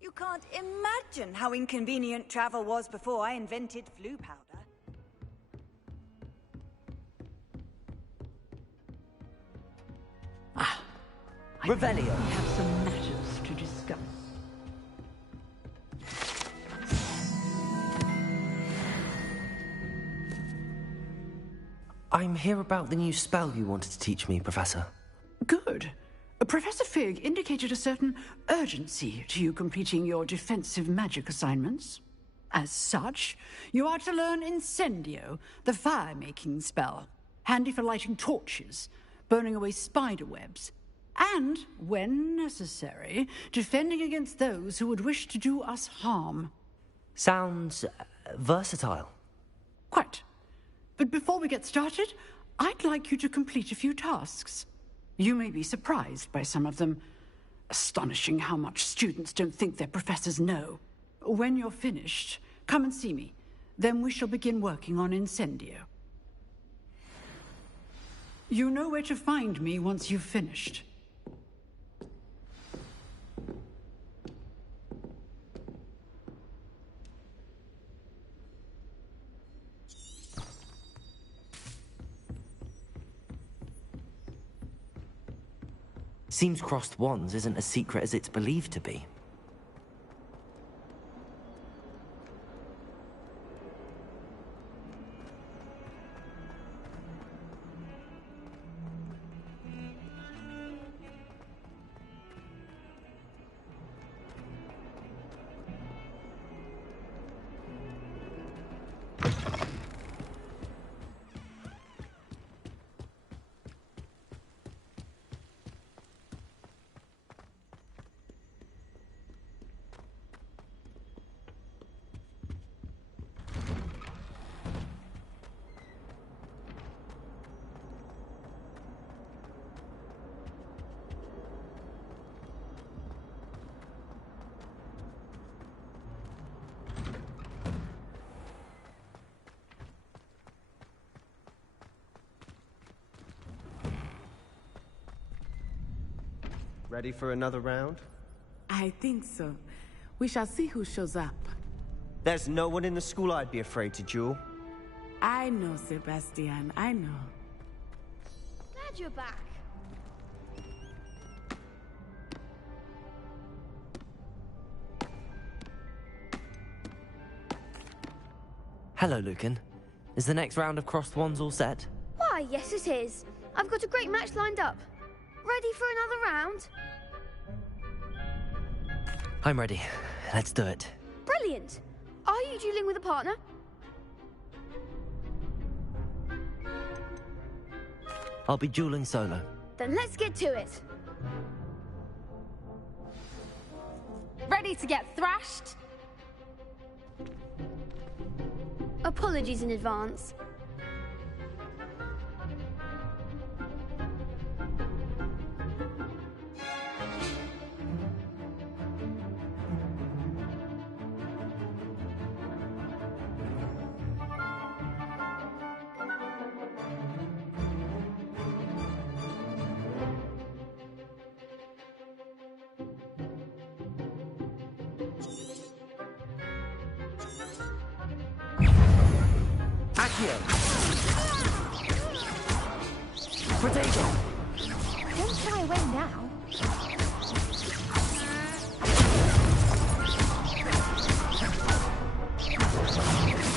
You can't imagine how inconvenient travel was before I invented flu powder. Revelio. We have some matters to discuss. I'm here about the new spell you wanted to teach me, Professor. Good. Professor Fig indicated a certain urgency to you completing your defensive magic assignments. As such, you are to learn Incendio, the fire-making spell, handy for lighting torches, burning away spider webs, and, when necessary, defending against those who would wish to do us harm. Sounds versatile. Quite. But before we get started, I'd like you to complete a few tasks. You may be surprised by some of them. Astonishing how much students don't think their professors know. When you're finished, come and see me. Then we shall begin working on Incendio. You know where to find me once you've finished. Seems crossed wands isn't as secret as it's believed to be. Ready for another round? I think so. We shall see who shows up. There's no one in the school I'd be afraid to duel. I know, Sebastian, I know. Glad you're back. Hello, Lucan. Is the next round of crossed wands all set? Why, yes it is. I've got a great match lined up. Ready for another round? I'm ready. Let's do it. Brilliant. Are you dueling with a partner? I'll be dueling solo. Then let's get to it. Ready to get thrashed? Apologies in advance. Don't shy away now.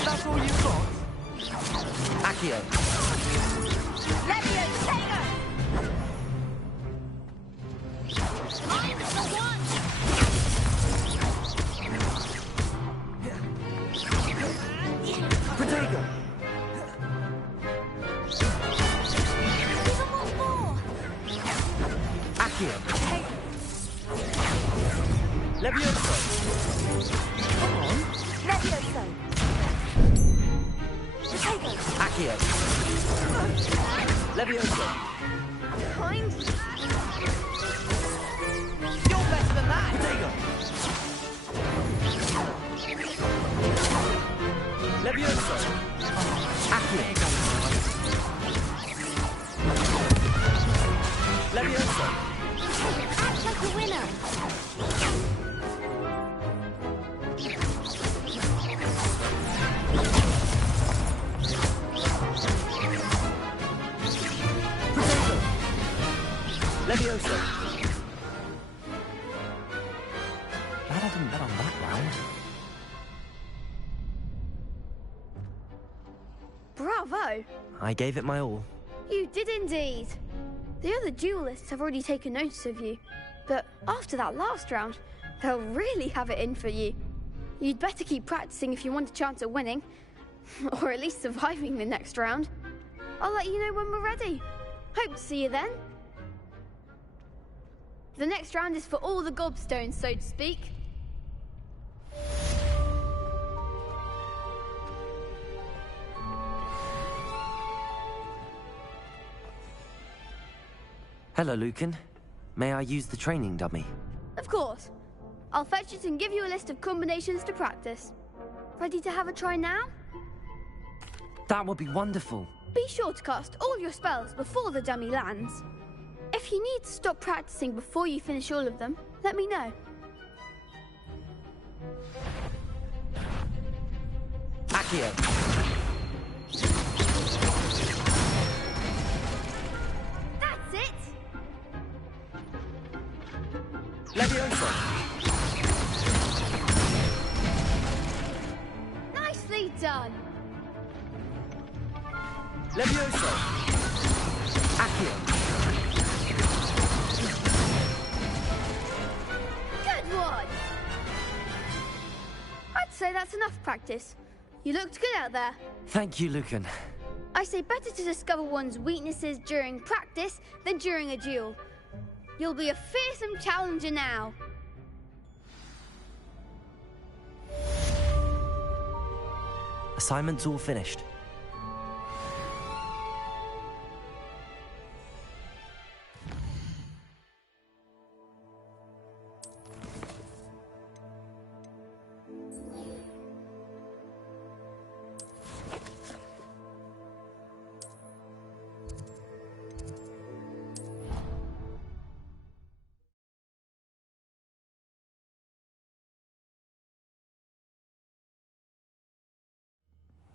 That's all you've got? Accio. Levio, take her! I'm the one! Protego. Accio. Levioso. Come on. Levioso. Protego. Accio. Levioso. Kind. You're better than that. Protego. Levioso. Accio. Levioso. Act like a winner. Levioso. Glad I didn't bet on that round. Bravo! I gave it my all. You did indeed. The other duelists have already taken notice of you, but after that last round, they'll really have it in for you. You'd better keep practicing if you want a chance at winning, or at least surviving the next round. I'll let you know when we're ready. Hope to see you then. The next round is for all the gobstones, so to speak. Hello, Lucan. May I use the training dummy? Of course. I'll fetch it and give you a list of combinations to practice. Ready to have a try now? That would be wonderful. Be sure to cast all your spells before the dummy lands. If you need to stop practicing before you finish all of them, let me know. Accio. That's it! Levioso. Nicely done! Levioso. Accio. Good one! I'd say that's enough practice. You looked good out there. Thank you, Lucan. I say better to discover one's weaknesses during practice than during a duel. You'll be a fearsome challenger now. Assignment's all finished.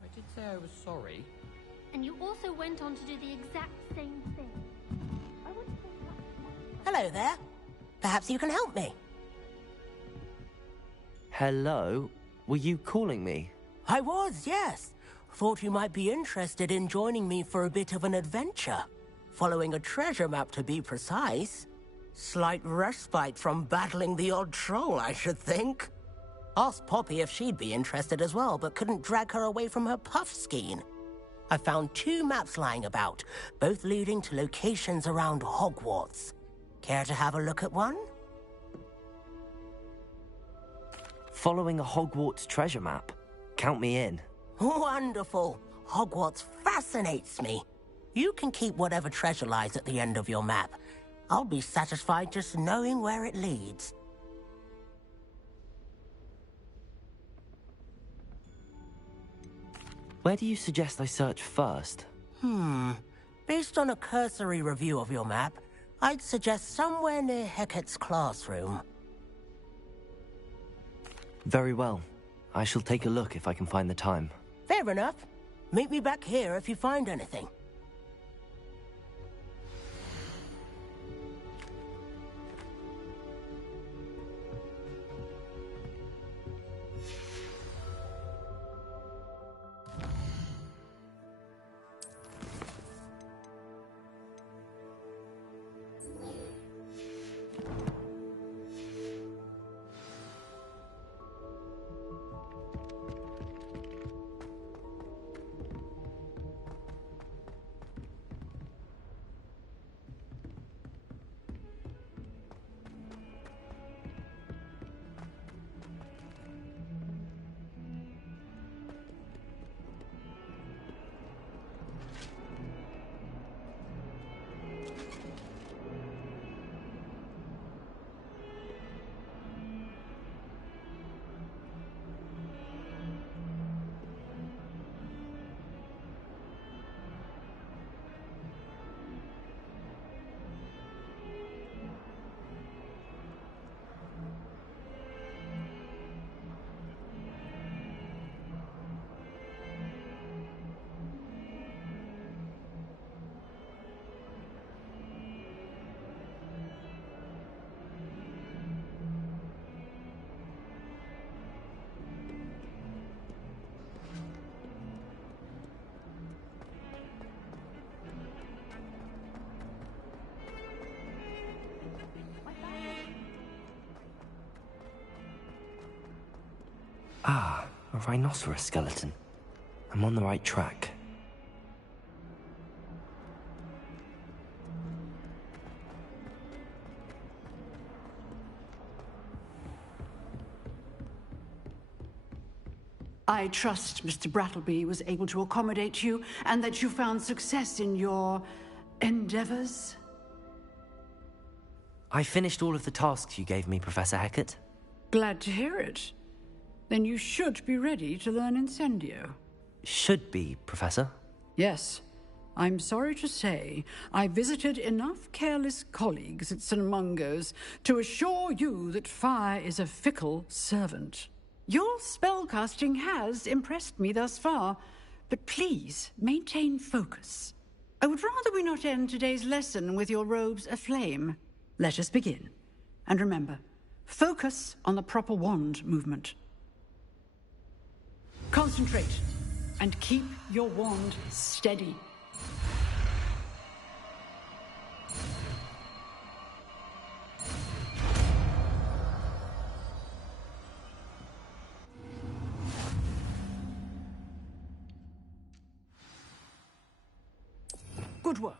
I did say I was sorry. And you also went on to do the exact same thing. I want to say Hello there. Perhaps you can help me. Hello? Were you calling me? I was, yes. Thought you might be interested in joining me for a bit of an adventure. Following a treasure map, to be precise. Slight respite from battling the odd troll, I should think. Asked Poppy if she'd be interested as well, but couldn't drag her away from her puff skein. I found 2 maps lying about, both leading to locations around Hogwarts. Care to have a look at one? Following a Hogwarts treasure map? Count me in. Wonderful. Hogwarts fascinates me. You can keep whatever treasure lies at the end of your map. I'll be satisfied just knowing where it leads. Where do you suggest I search first? Based on a cursory review of your map, I'd suggest somewhere near Hecat's classroom. Very well. I shall take a look if I can find the time. Fair enough. Meet me back here if you find anything. Ah, a rhinoceros skeleton. I'm on the right track. I trust Mr. Brattleby was able to accommodate you and that you found success in your endeavors. I finished all of the tasks you gave me, Professor Hecat. Glad to hear it. Then you should be ready to learn Incendio. Should be, Professor. Yes. I'm sorry to say, I visited enough careless colleagues at St. Mungo's to assure you that fire is a fickle servant. Your spellcasting has impressed me thus far, but please maintain focus. I would rather we not end today's lesson with your robes aflame. Let us begin. And remember, focus on the proper wand movement. Concentrate, and keep your wand steady. Good work.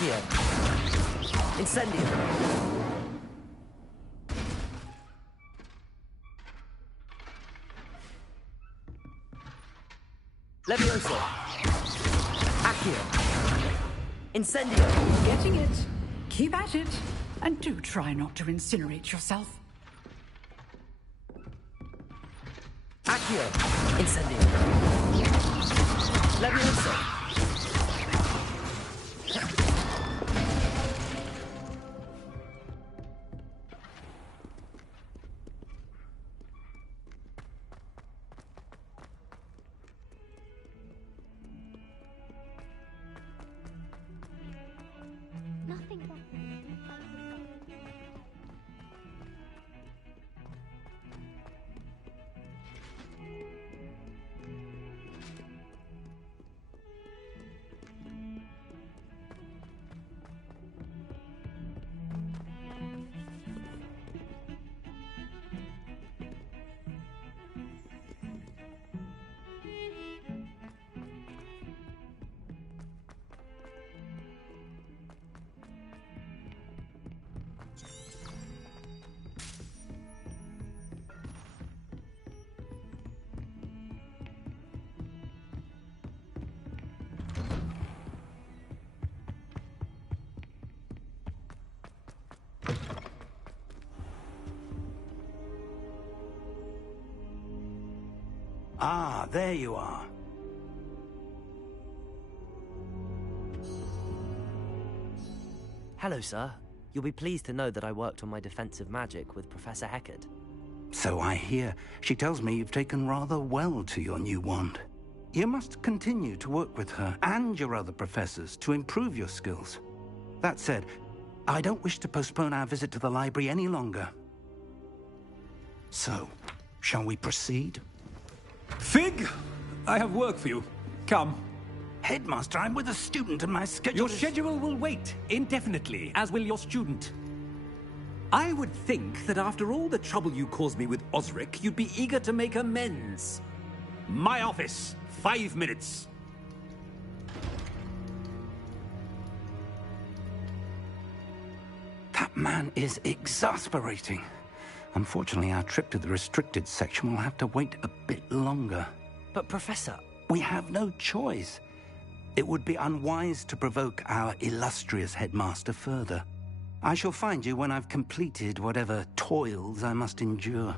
Accio. Incendio. Levioso. Accio. Incendio. Getting it. Keep at it. And do try not to incinerate yourself. Accio. Incendio. Levioso. Nothing but... Ah, there you are. Hello, sir. You'll be pleased to know that I worked on my defensive magic with Professor Heckard. So I hear. She tells me you've taken rather well to your new wand. You must continue to work with her and your other professors to improve your skills. That said, I don't wish to postpone our visit to the library any longer. So, shall we proceed? Fig! I have work for you. Come. Headmaster, I'm with a student and my schedule Your schedule will wait indefinitely, as will your student. I would think that after all the trouble you caused me with Osric, you'd be eager to make amends. My office, 5 minutes. That man is exasperating. Unfortunately, our trip to the restricted section will have to wait a bit longer. But, Professor... We have no choice. It would be unwise to provoke our illustrious headmaster further. I shall find you when I've completed whatever toils I must endure.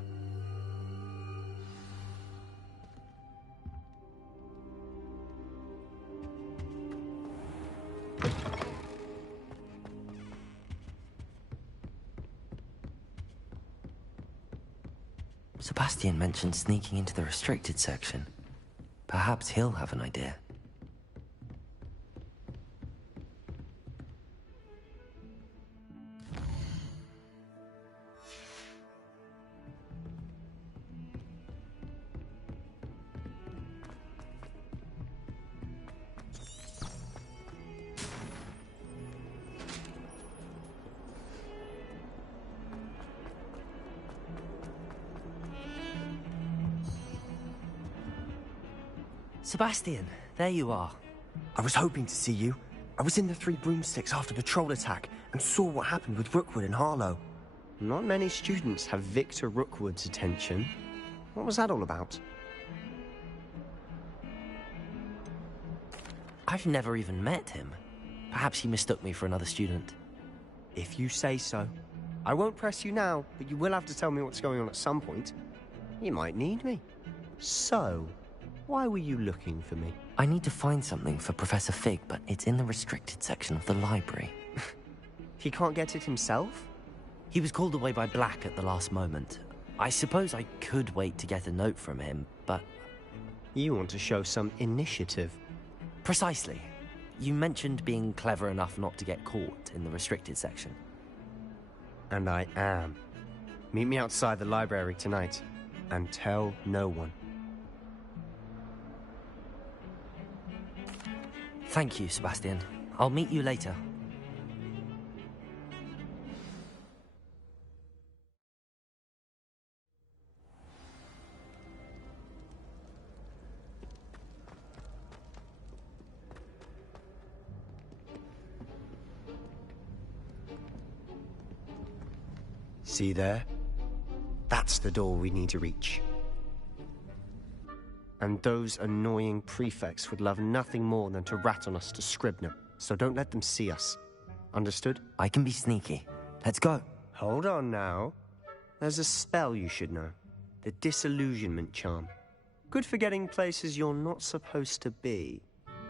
Sebastian mentioned sneaking into the restricted section. Perhaps he'll have an idea. Sebastian, there you are. I was hoping to see you. I was in the Three Broomsticks after the troll attack and saw what happened with Rookwood and Harlow. Not many students have Victor Rookwood's attention. What was that all about? I've never even met him. Perhaps he mistook me for another student. If you say so. I won't press you now, but you will have to tell me what's going on at some point. You might need me. So, why were you looking for me? I need to find something for Professor Fig, but it's in the restricted section of the library. He can't get it himself? He was called away by Black at the last moment. I suppose I could wait to get a note from him, but... You want to show some initiative. Precisely. You mentioned being clever enough not to get caught in the restricted section. And I am. Meet me outside the library tonight, and tell no one. Thank you, Sebastian. I'll meet you later. See there? That's the door we need to reach. And those annoying prefects would love nothing more than to rat on us to Scribner, so don't let them see us. Understood? I can be sneaky. Let's go. Hold on now. There's a spell you should know. The Disillusionment Charm. Good for getting places you're not supposed to be.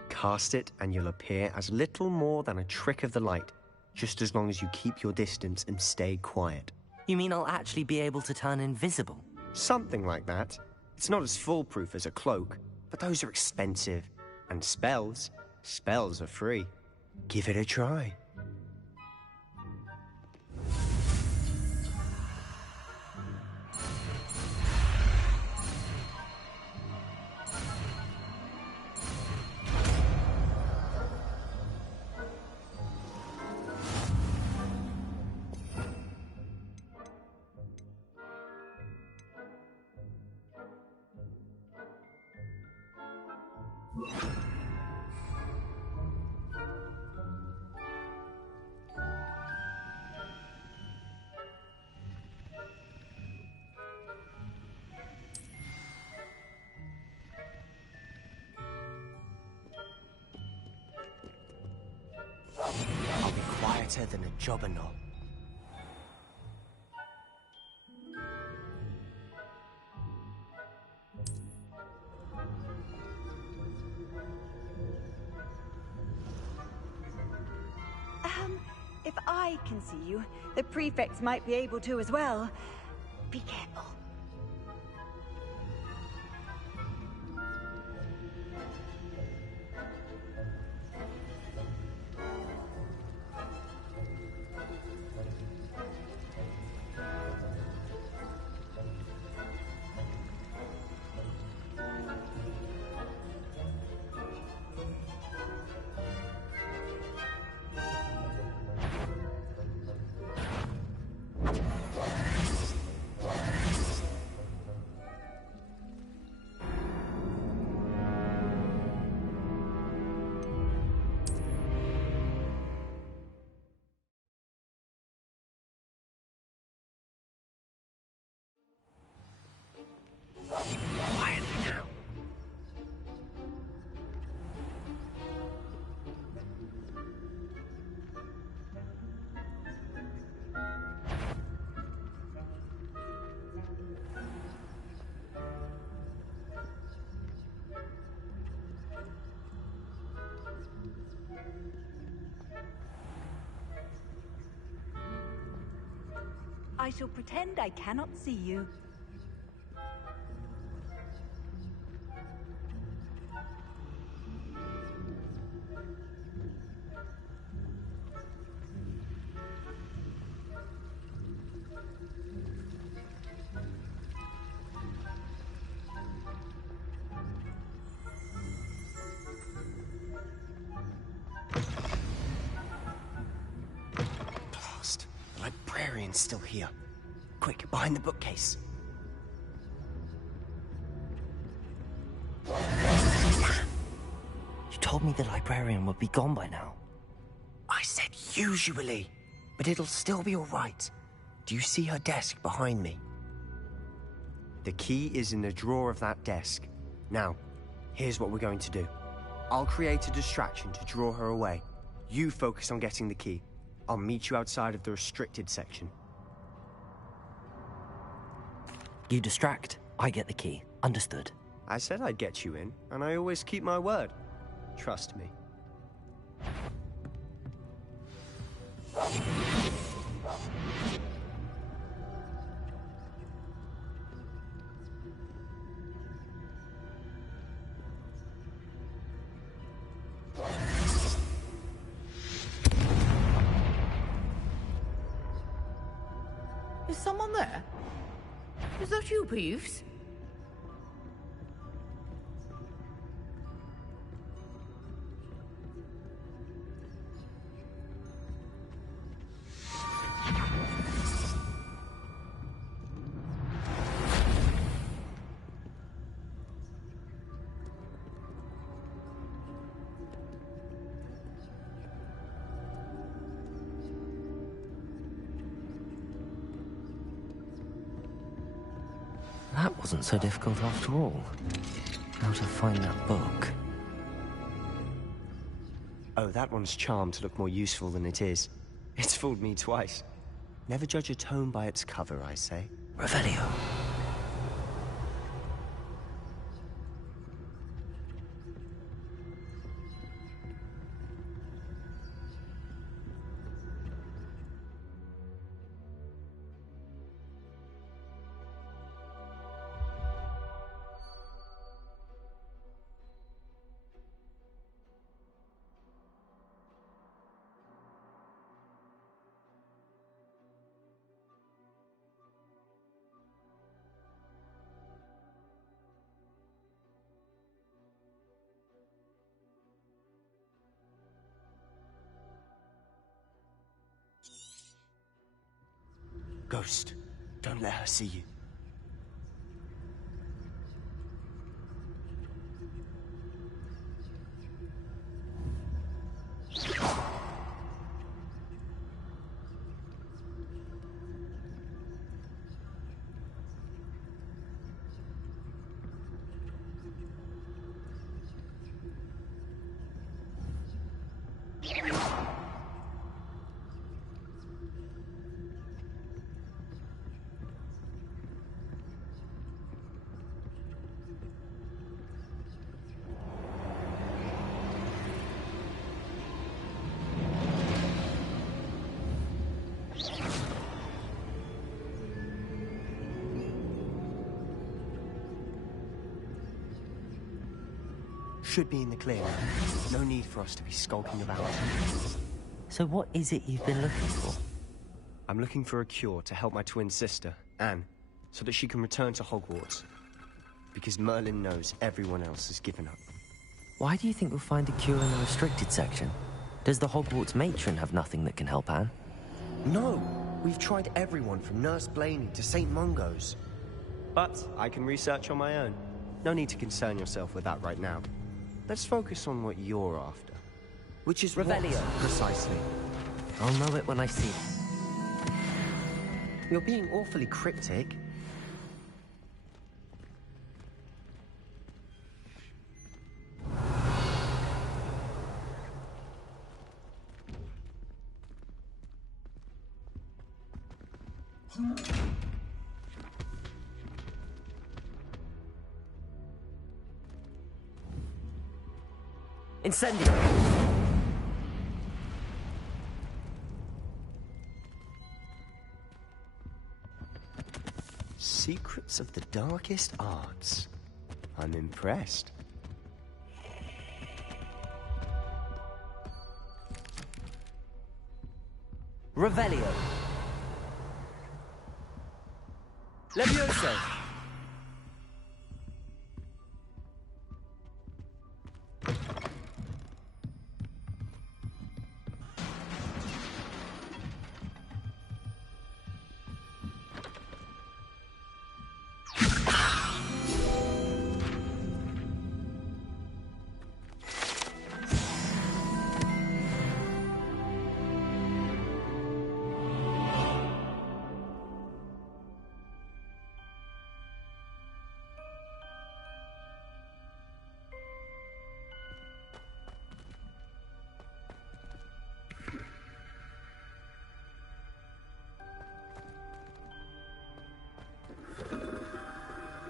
Cast it and you'll appear as little more than a trick of the light, just as long as you keep your distance and stay quiet. You mean I'll actually be able to turn invisible? Something like that. It's not as foolproof as a cloak, but those are expensive. And spells are free. Give it a try. I'll be quieter than a jobberknoll. If I can see you, the prefects might be able to as well. Be careful. I shall pretend I cannot see you. Blast. The librarian's still here. Quick, behind the bookcase. You told me the librarian would be gone by now. I said usually, but it'll still be all right. Do you see her desk behind me? The key is in the drawer of that desk. Now, here's what we're going to do. I'll create a distraction to draw her away. You focus on getting the key. I'll meet you outside of the restricted section. You distract, I get the key. Understood. I said I'd get you in, and I always keep my word. Trust me. Is someone there? Is that you, Peeves? That wasn't so difficult after all. How to find that book. Oh, that one's charmed to look more useful than it is. It's fooled me twice. Never judge a tome by its cover, I say. Revelio. Ghost, don't let her see you. Should be in the clear. No need for us to be skulking about. So what is it you've been looking for? I'm looking for a cure to help my twin sister, Anne, so that she can return to Hogwarts. Because Merlin knows everyone else has given up. Why do you think we'll find a cure in the restricted section? Does the Hogwarts matron have nothing that can help Anne? No! We've tried everyone from Nurse Blaney to St. Mungo's. But I can research on my own. No need to concern yourself with that right now. Let's focus on what you're after. Which is Revelio. what, precisely? I'll know it when I see it. You're being awfully cryptic. Incendio! Secrets of the darkest arts. I'm impressed. Revelio. Levioso.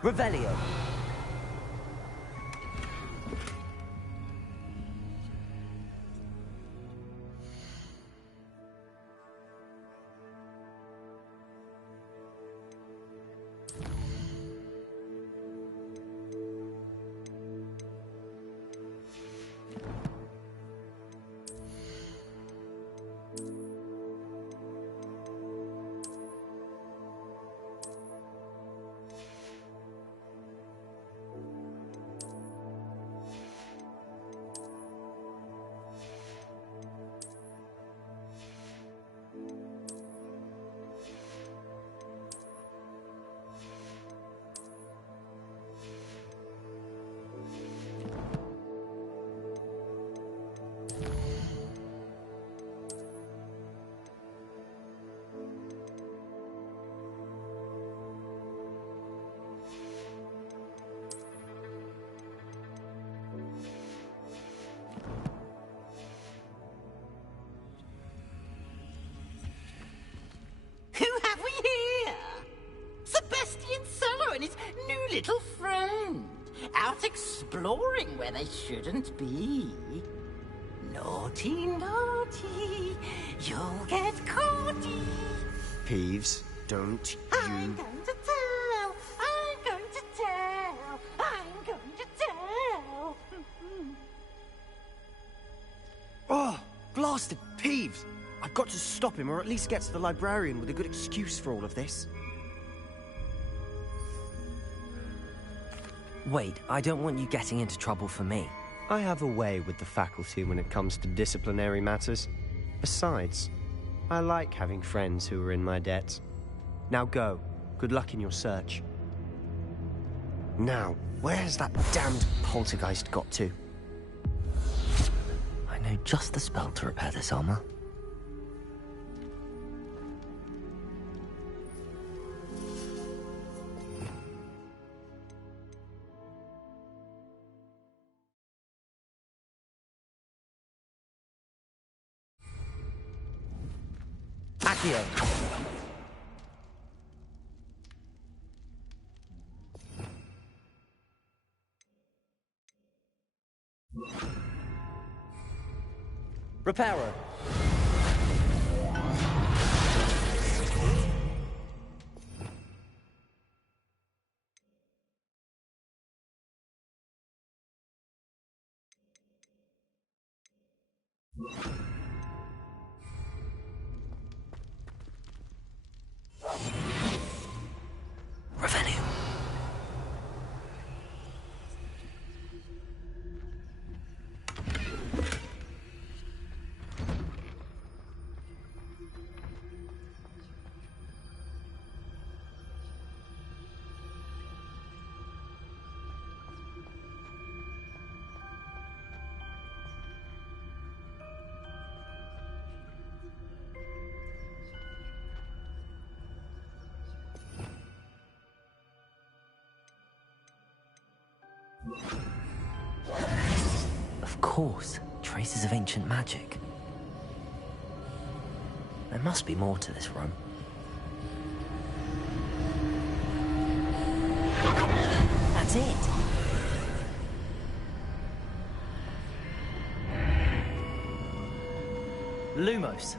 Revelio. little friend, out exploring where they shouldn't be. Naughty, naughty, you'll get caughty. Peeves, don't I'm going to tell, I'm going to tell, I'm going to tell. Oh, blasted Peeves! I've got to stop him, or at least get to the librarian with a good excuse for all of this. Wait, I don't want you getting into trouble for me. I have a way with the faculty when it comes to disciplinary matters. Besides, I like having friends who are in my debt. Now go. Good luck in your search. Now, where's that damned poltergeist got to? I know just the spell to repair this armor. Accio. Reparo. Revenue. Of course, traces of ancient magic. There must be more to this room. That's it. Lumos.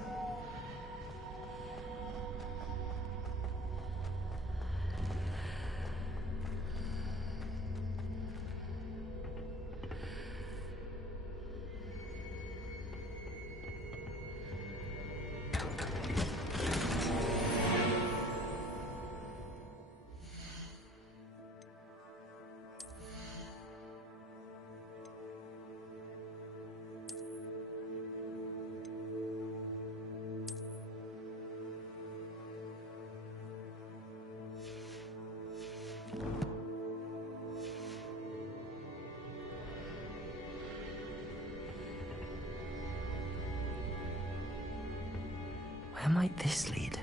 Where might this lead?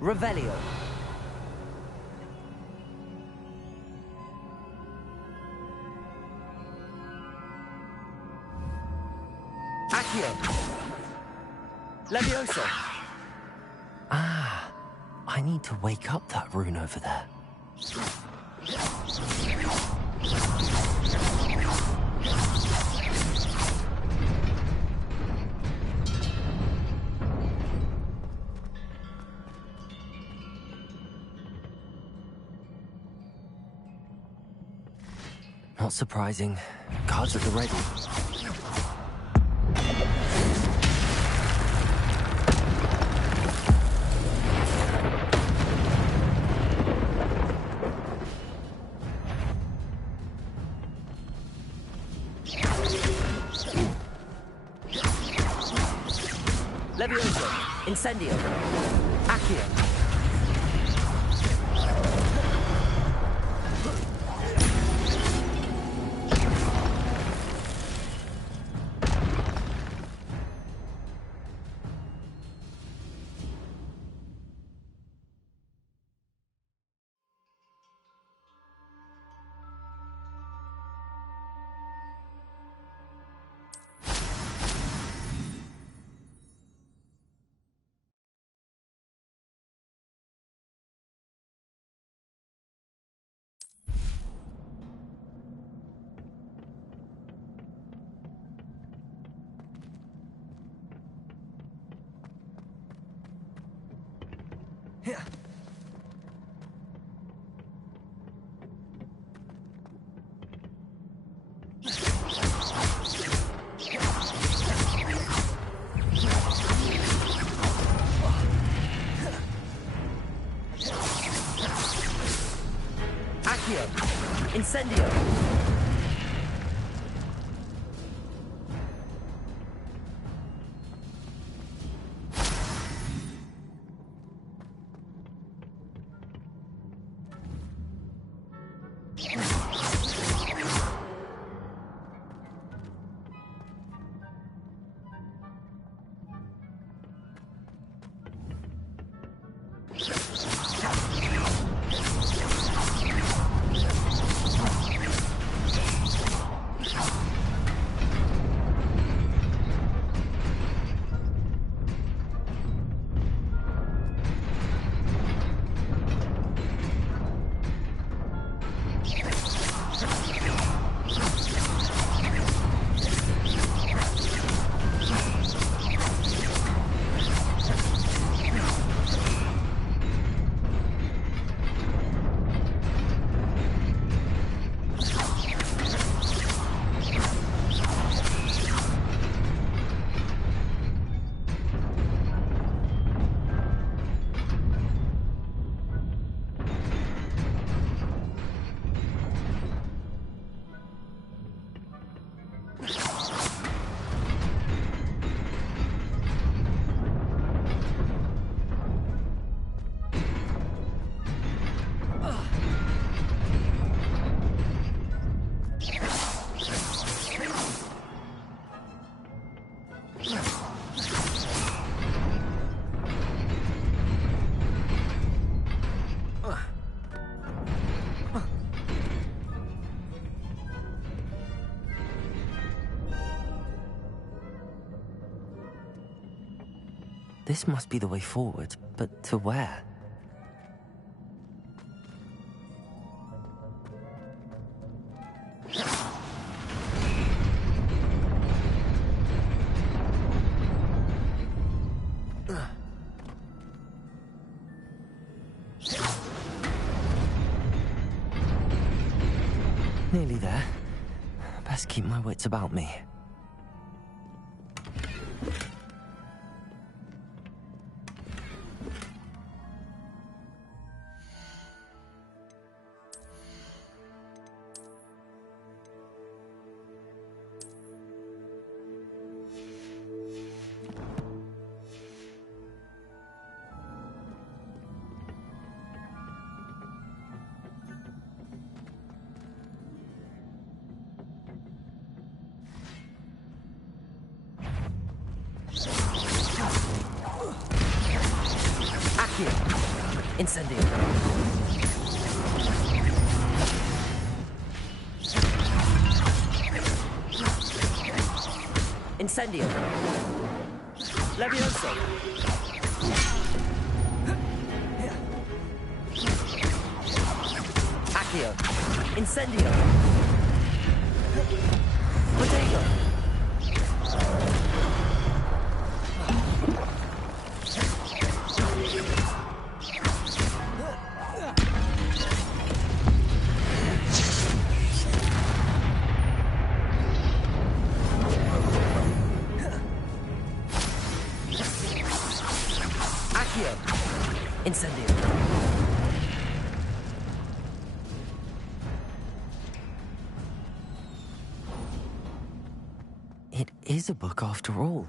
Revelio. Accio. Levioso. Ah, I need to wake up that rune over there. Not surprising. Guards at the ready. Levioso. Incendio. Accio. Accio! Incendio! This must be the way forward, but to where? Nearly there. Best keep my wits about me. Incendio. Incendio. Levioso. Accio. Incendio. Potato. Incendio. It is a book after all.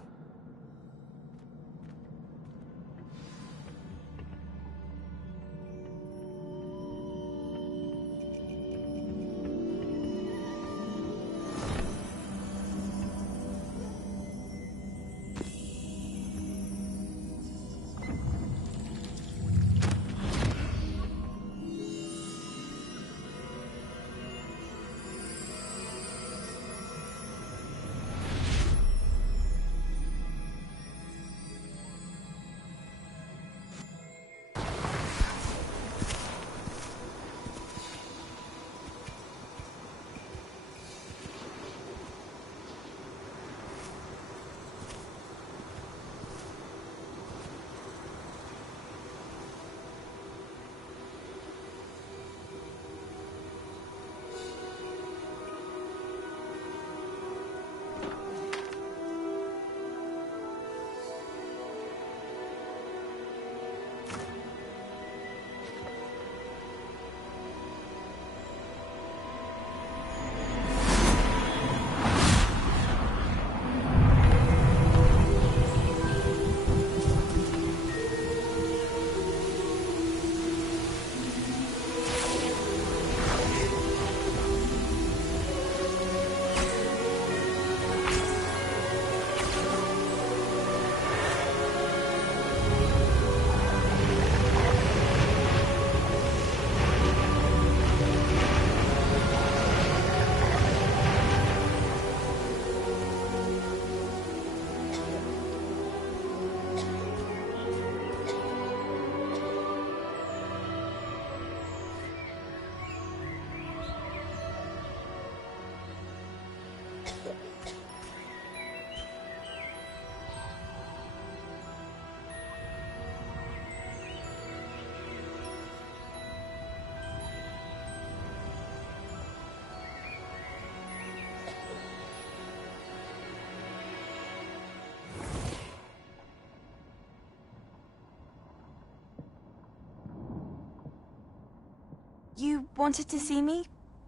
You wanted to see me?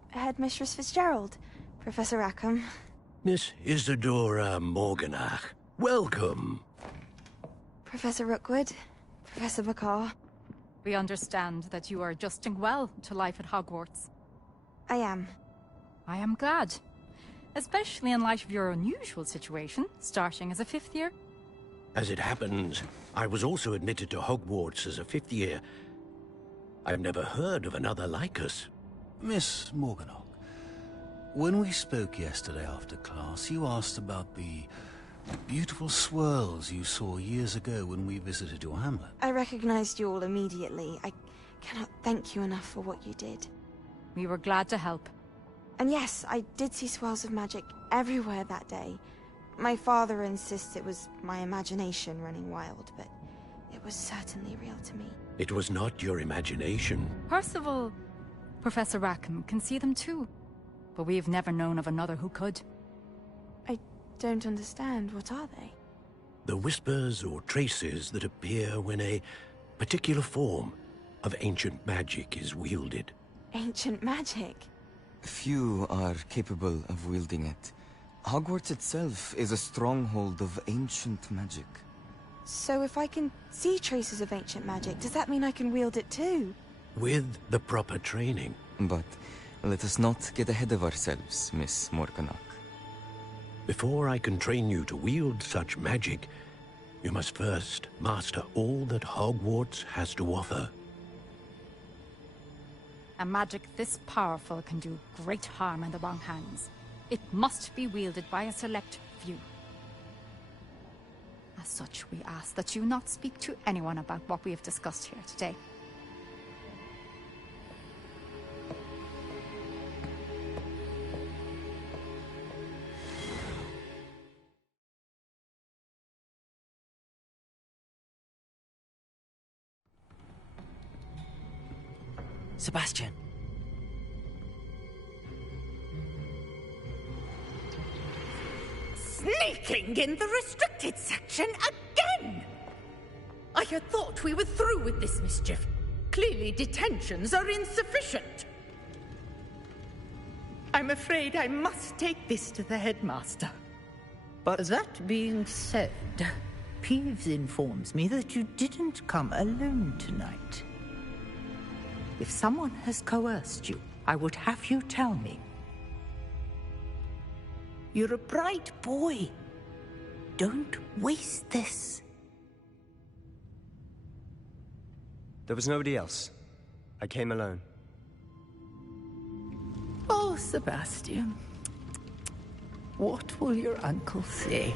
Headmistress Fitzgerald, Professor Rackham. Miss Isadora Morganach, welcome. Professor Rookwood, Professor McCaw. We understand that you are adjusting well to life at Hogwarts. I am. I am glad. Especially in light of your unusual situation, starting as a 5th year. As it happens, I was also admitted to Hogwarts as a 5th year. I've never heard of another like us. Miss Morganach, when we spoke yesterday after class, you asked about the beautiful swirls you saw years ago when we visited your hamlet. I recognized you all immediately. I cannot thank you enough for what you did. We were glad to help. And yes, I did see swirls of magic everywhere that day. My father insists it was my imagination running wild, but it was certainly real to me. It was not your imagination. Percival, Professor Rackham can see them too. But we've never known of another who could. I don't understand. What are they? The whispers or traces that appear when a particular form of ancient magic is wielded. Ancient magic? Few are capable of wielding it. Hogwarts itself is a stronghold of ancient magic. So if I can see traces of ancient magic, does that mean I can wield it too? With the proper training. But let us not get ahead of ourselves, Miss Morganach. Before I can train you to wield such magic, you must first master all that Hogwarts has to offer. A magic this powerful can do great harm in the wrong hands. It must be wielded by a select few. As such, we ask that you not speak to anyone about what we have discussed here today. Sebastian. Sneaking in the restricted section again! I had thought we were through with this mischief. Clearly detentions are insufficient. I'm afraid I must take this to the headmaster. But that being said, Peeves informs me that you didn't come alone tonight. If someone has coerced you, I would have you tell me. You're a bright boy. Don't waste this. There was nobody else. I came alone. Oh, Sebastian. What will your uncle say?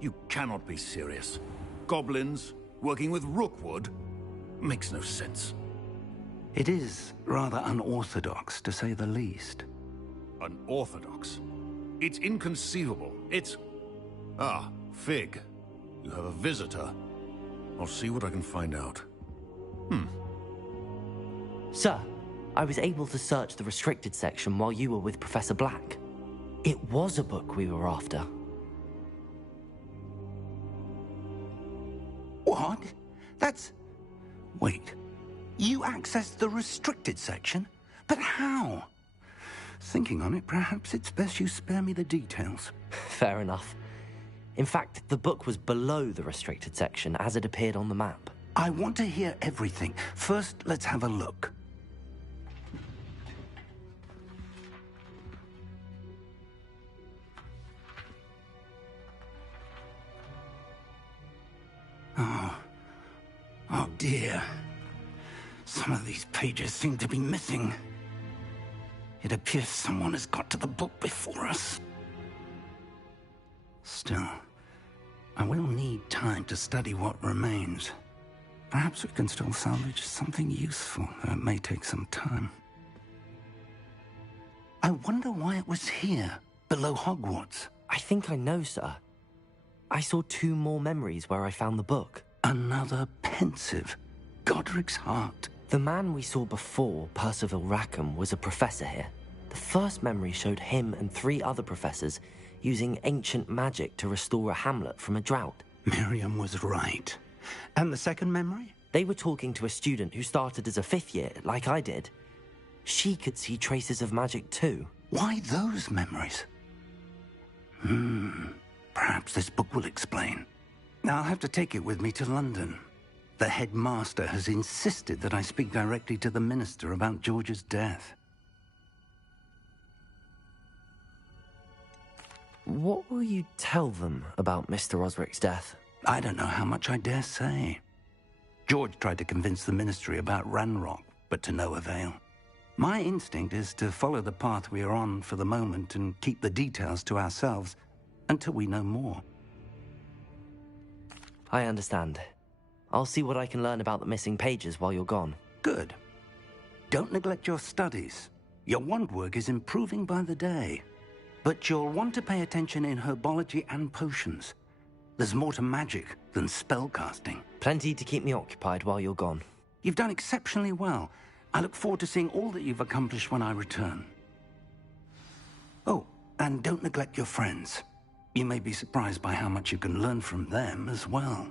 You cannot be serious. Goblins working with Rookwood? Makes no sense. It is rather unorthodox, to say the least. Unorthodox? It's inconceivable. It's... Ah, Fig. You have a visitor. I'll see what I can find out. Sir, I was able to search the restricted section while you were with Professor Black. It was a book we were after. What? That's... Wait. You accessed the restricted section? But how? Thinking on it, perhaps it's best you spare me the details. Fair enough. In fact, the book was below the restricted section as it appeared on the map. I want to hear everything. First, let's have a look. Oh dear. Some of these pages seem to be missing. It appears someone has got to the book before us. Still, I will need time to study what remains. Perhaps we can still salvage something useful, though it may take some time. I wonder why it was here, below Hogwarts. I think I know, sir. I saw 2 more memories where I found the book. Another pensive. Godric's heart. The man we saw before, Percival Rackham, was a professor here. The first memory showed him and 3 other professors using ancient magic to restore a hamlet from a drought. Miriam was right. And the second memory? They were talking to a student who started as a 5th year, like I did. She could see traces of magic too. Why those memories? Perhaps this book will explain. Now I'll have to take it with me to London. The headmaster has insisted that I speak directly to the minister about George's death. What will you tell them about Mr. Osric's death? I don't know how much I dare say. George tried to convince the ministry about Ranrock, but to no avail. My instinct is to follow the path we are on for the moment and keep the details to ourselves until we know more. I understand. I'll see what I can learn about the missing pages while you're gone. Good. Don't neglect your studies. Your wand work is improving by the day. But you'll want to pay attention in herbology and potions. There's more to magic than spellcasting. Plenty to keep me occupied while you're gone. You've done exceptionally well. I look forward to seeing all that you've accomplished when I return. Oh, and don't neglect your friends. You may be surprised by how much you can learn from them as well.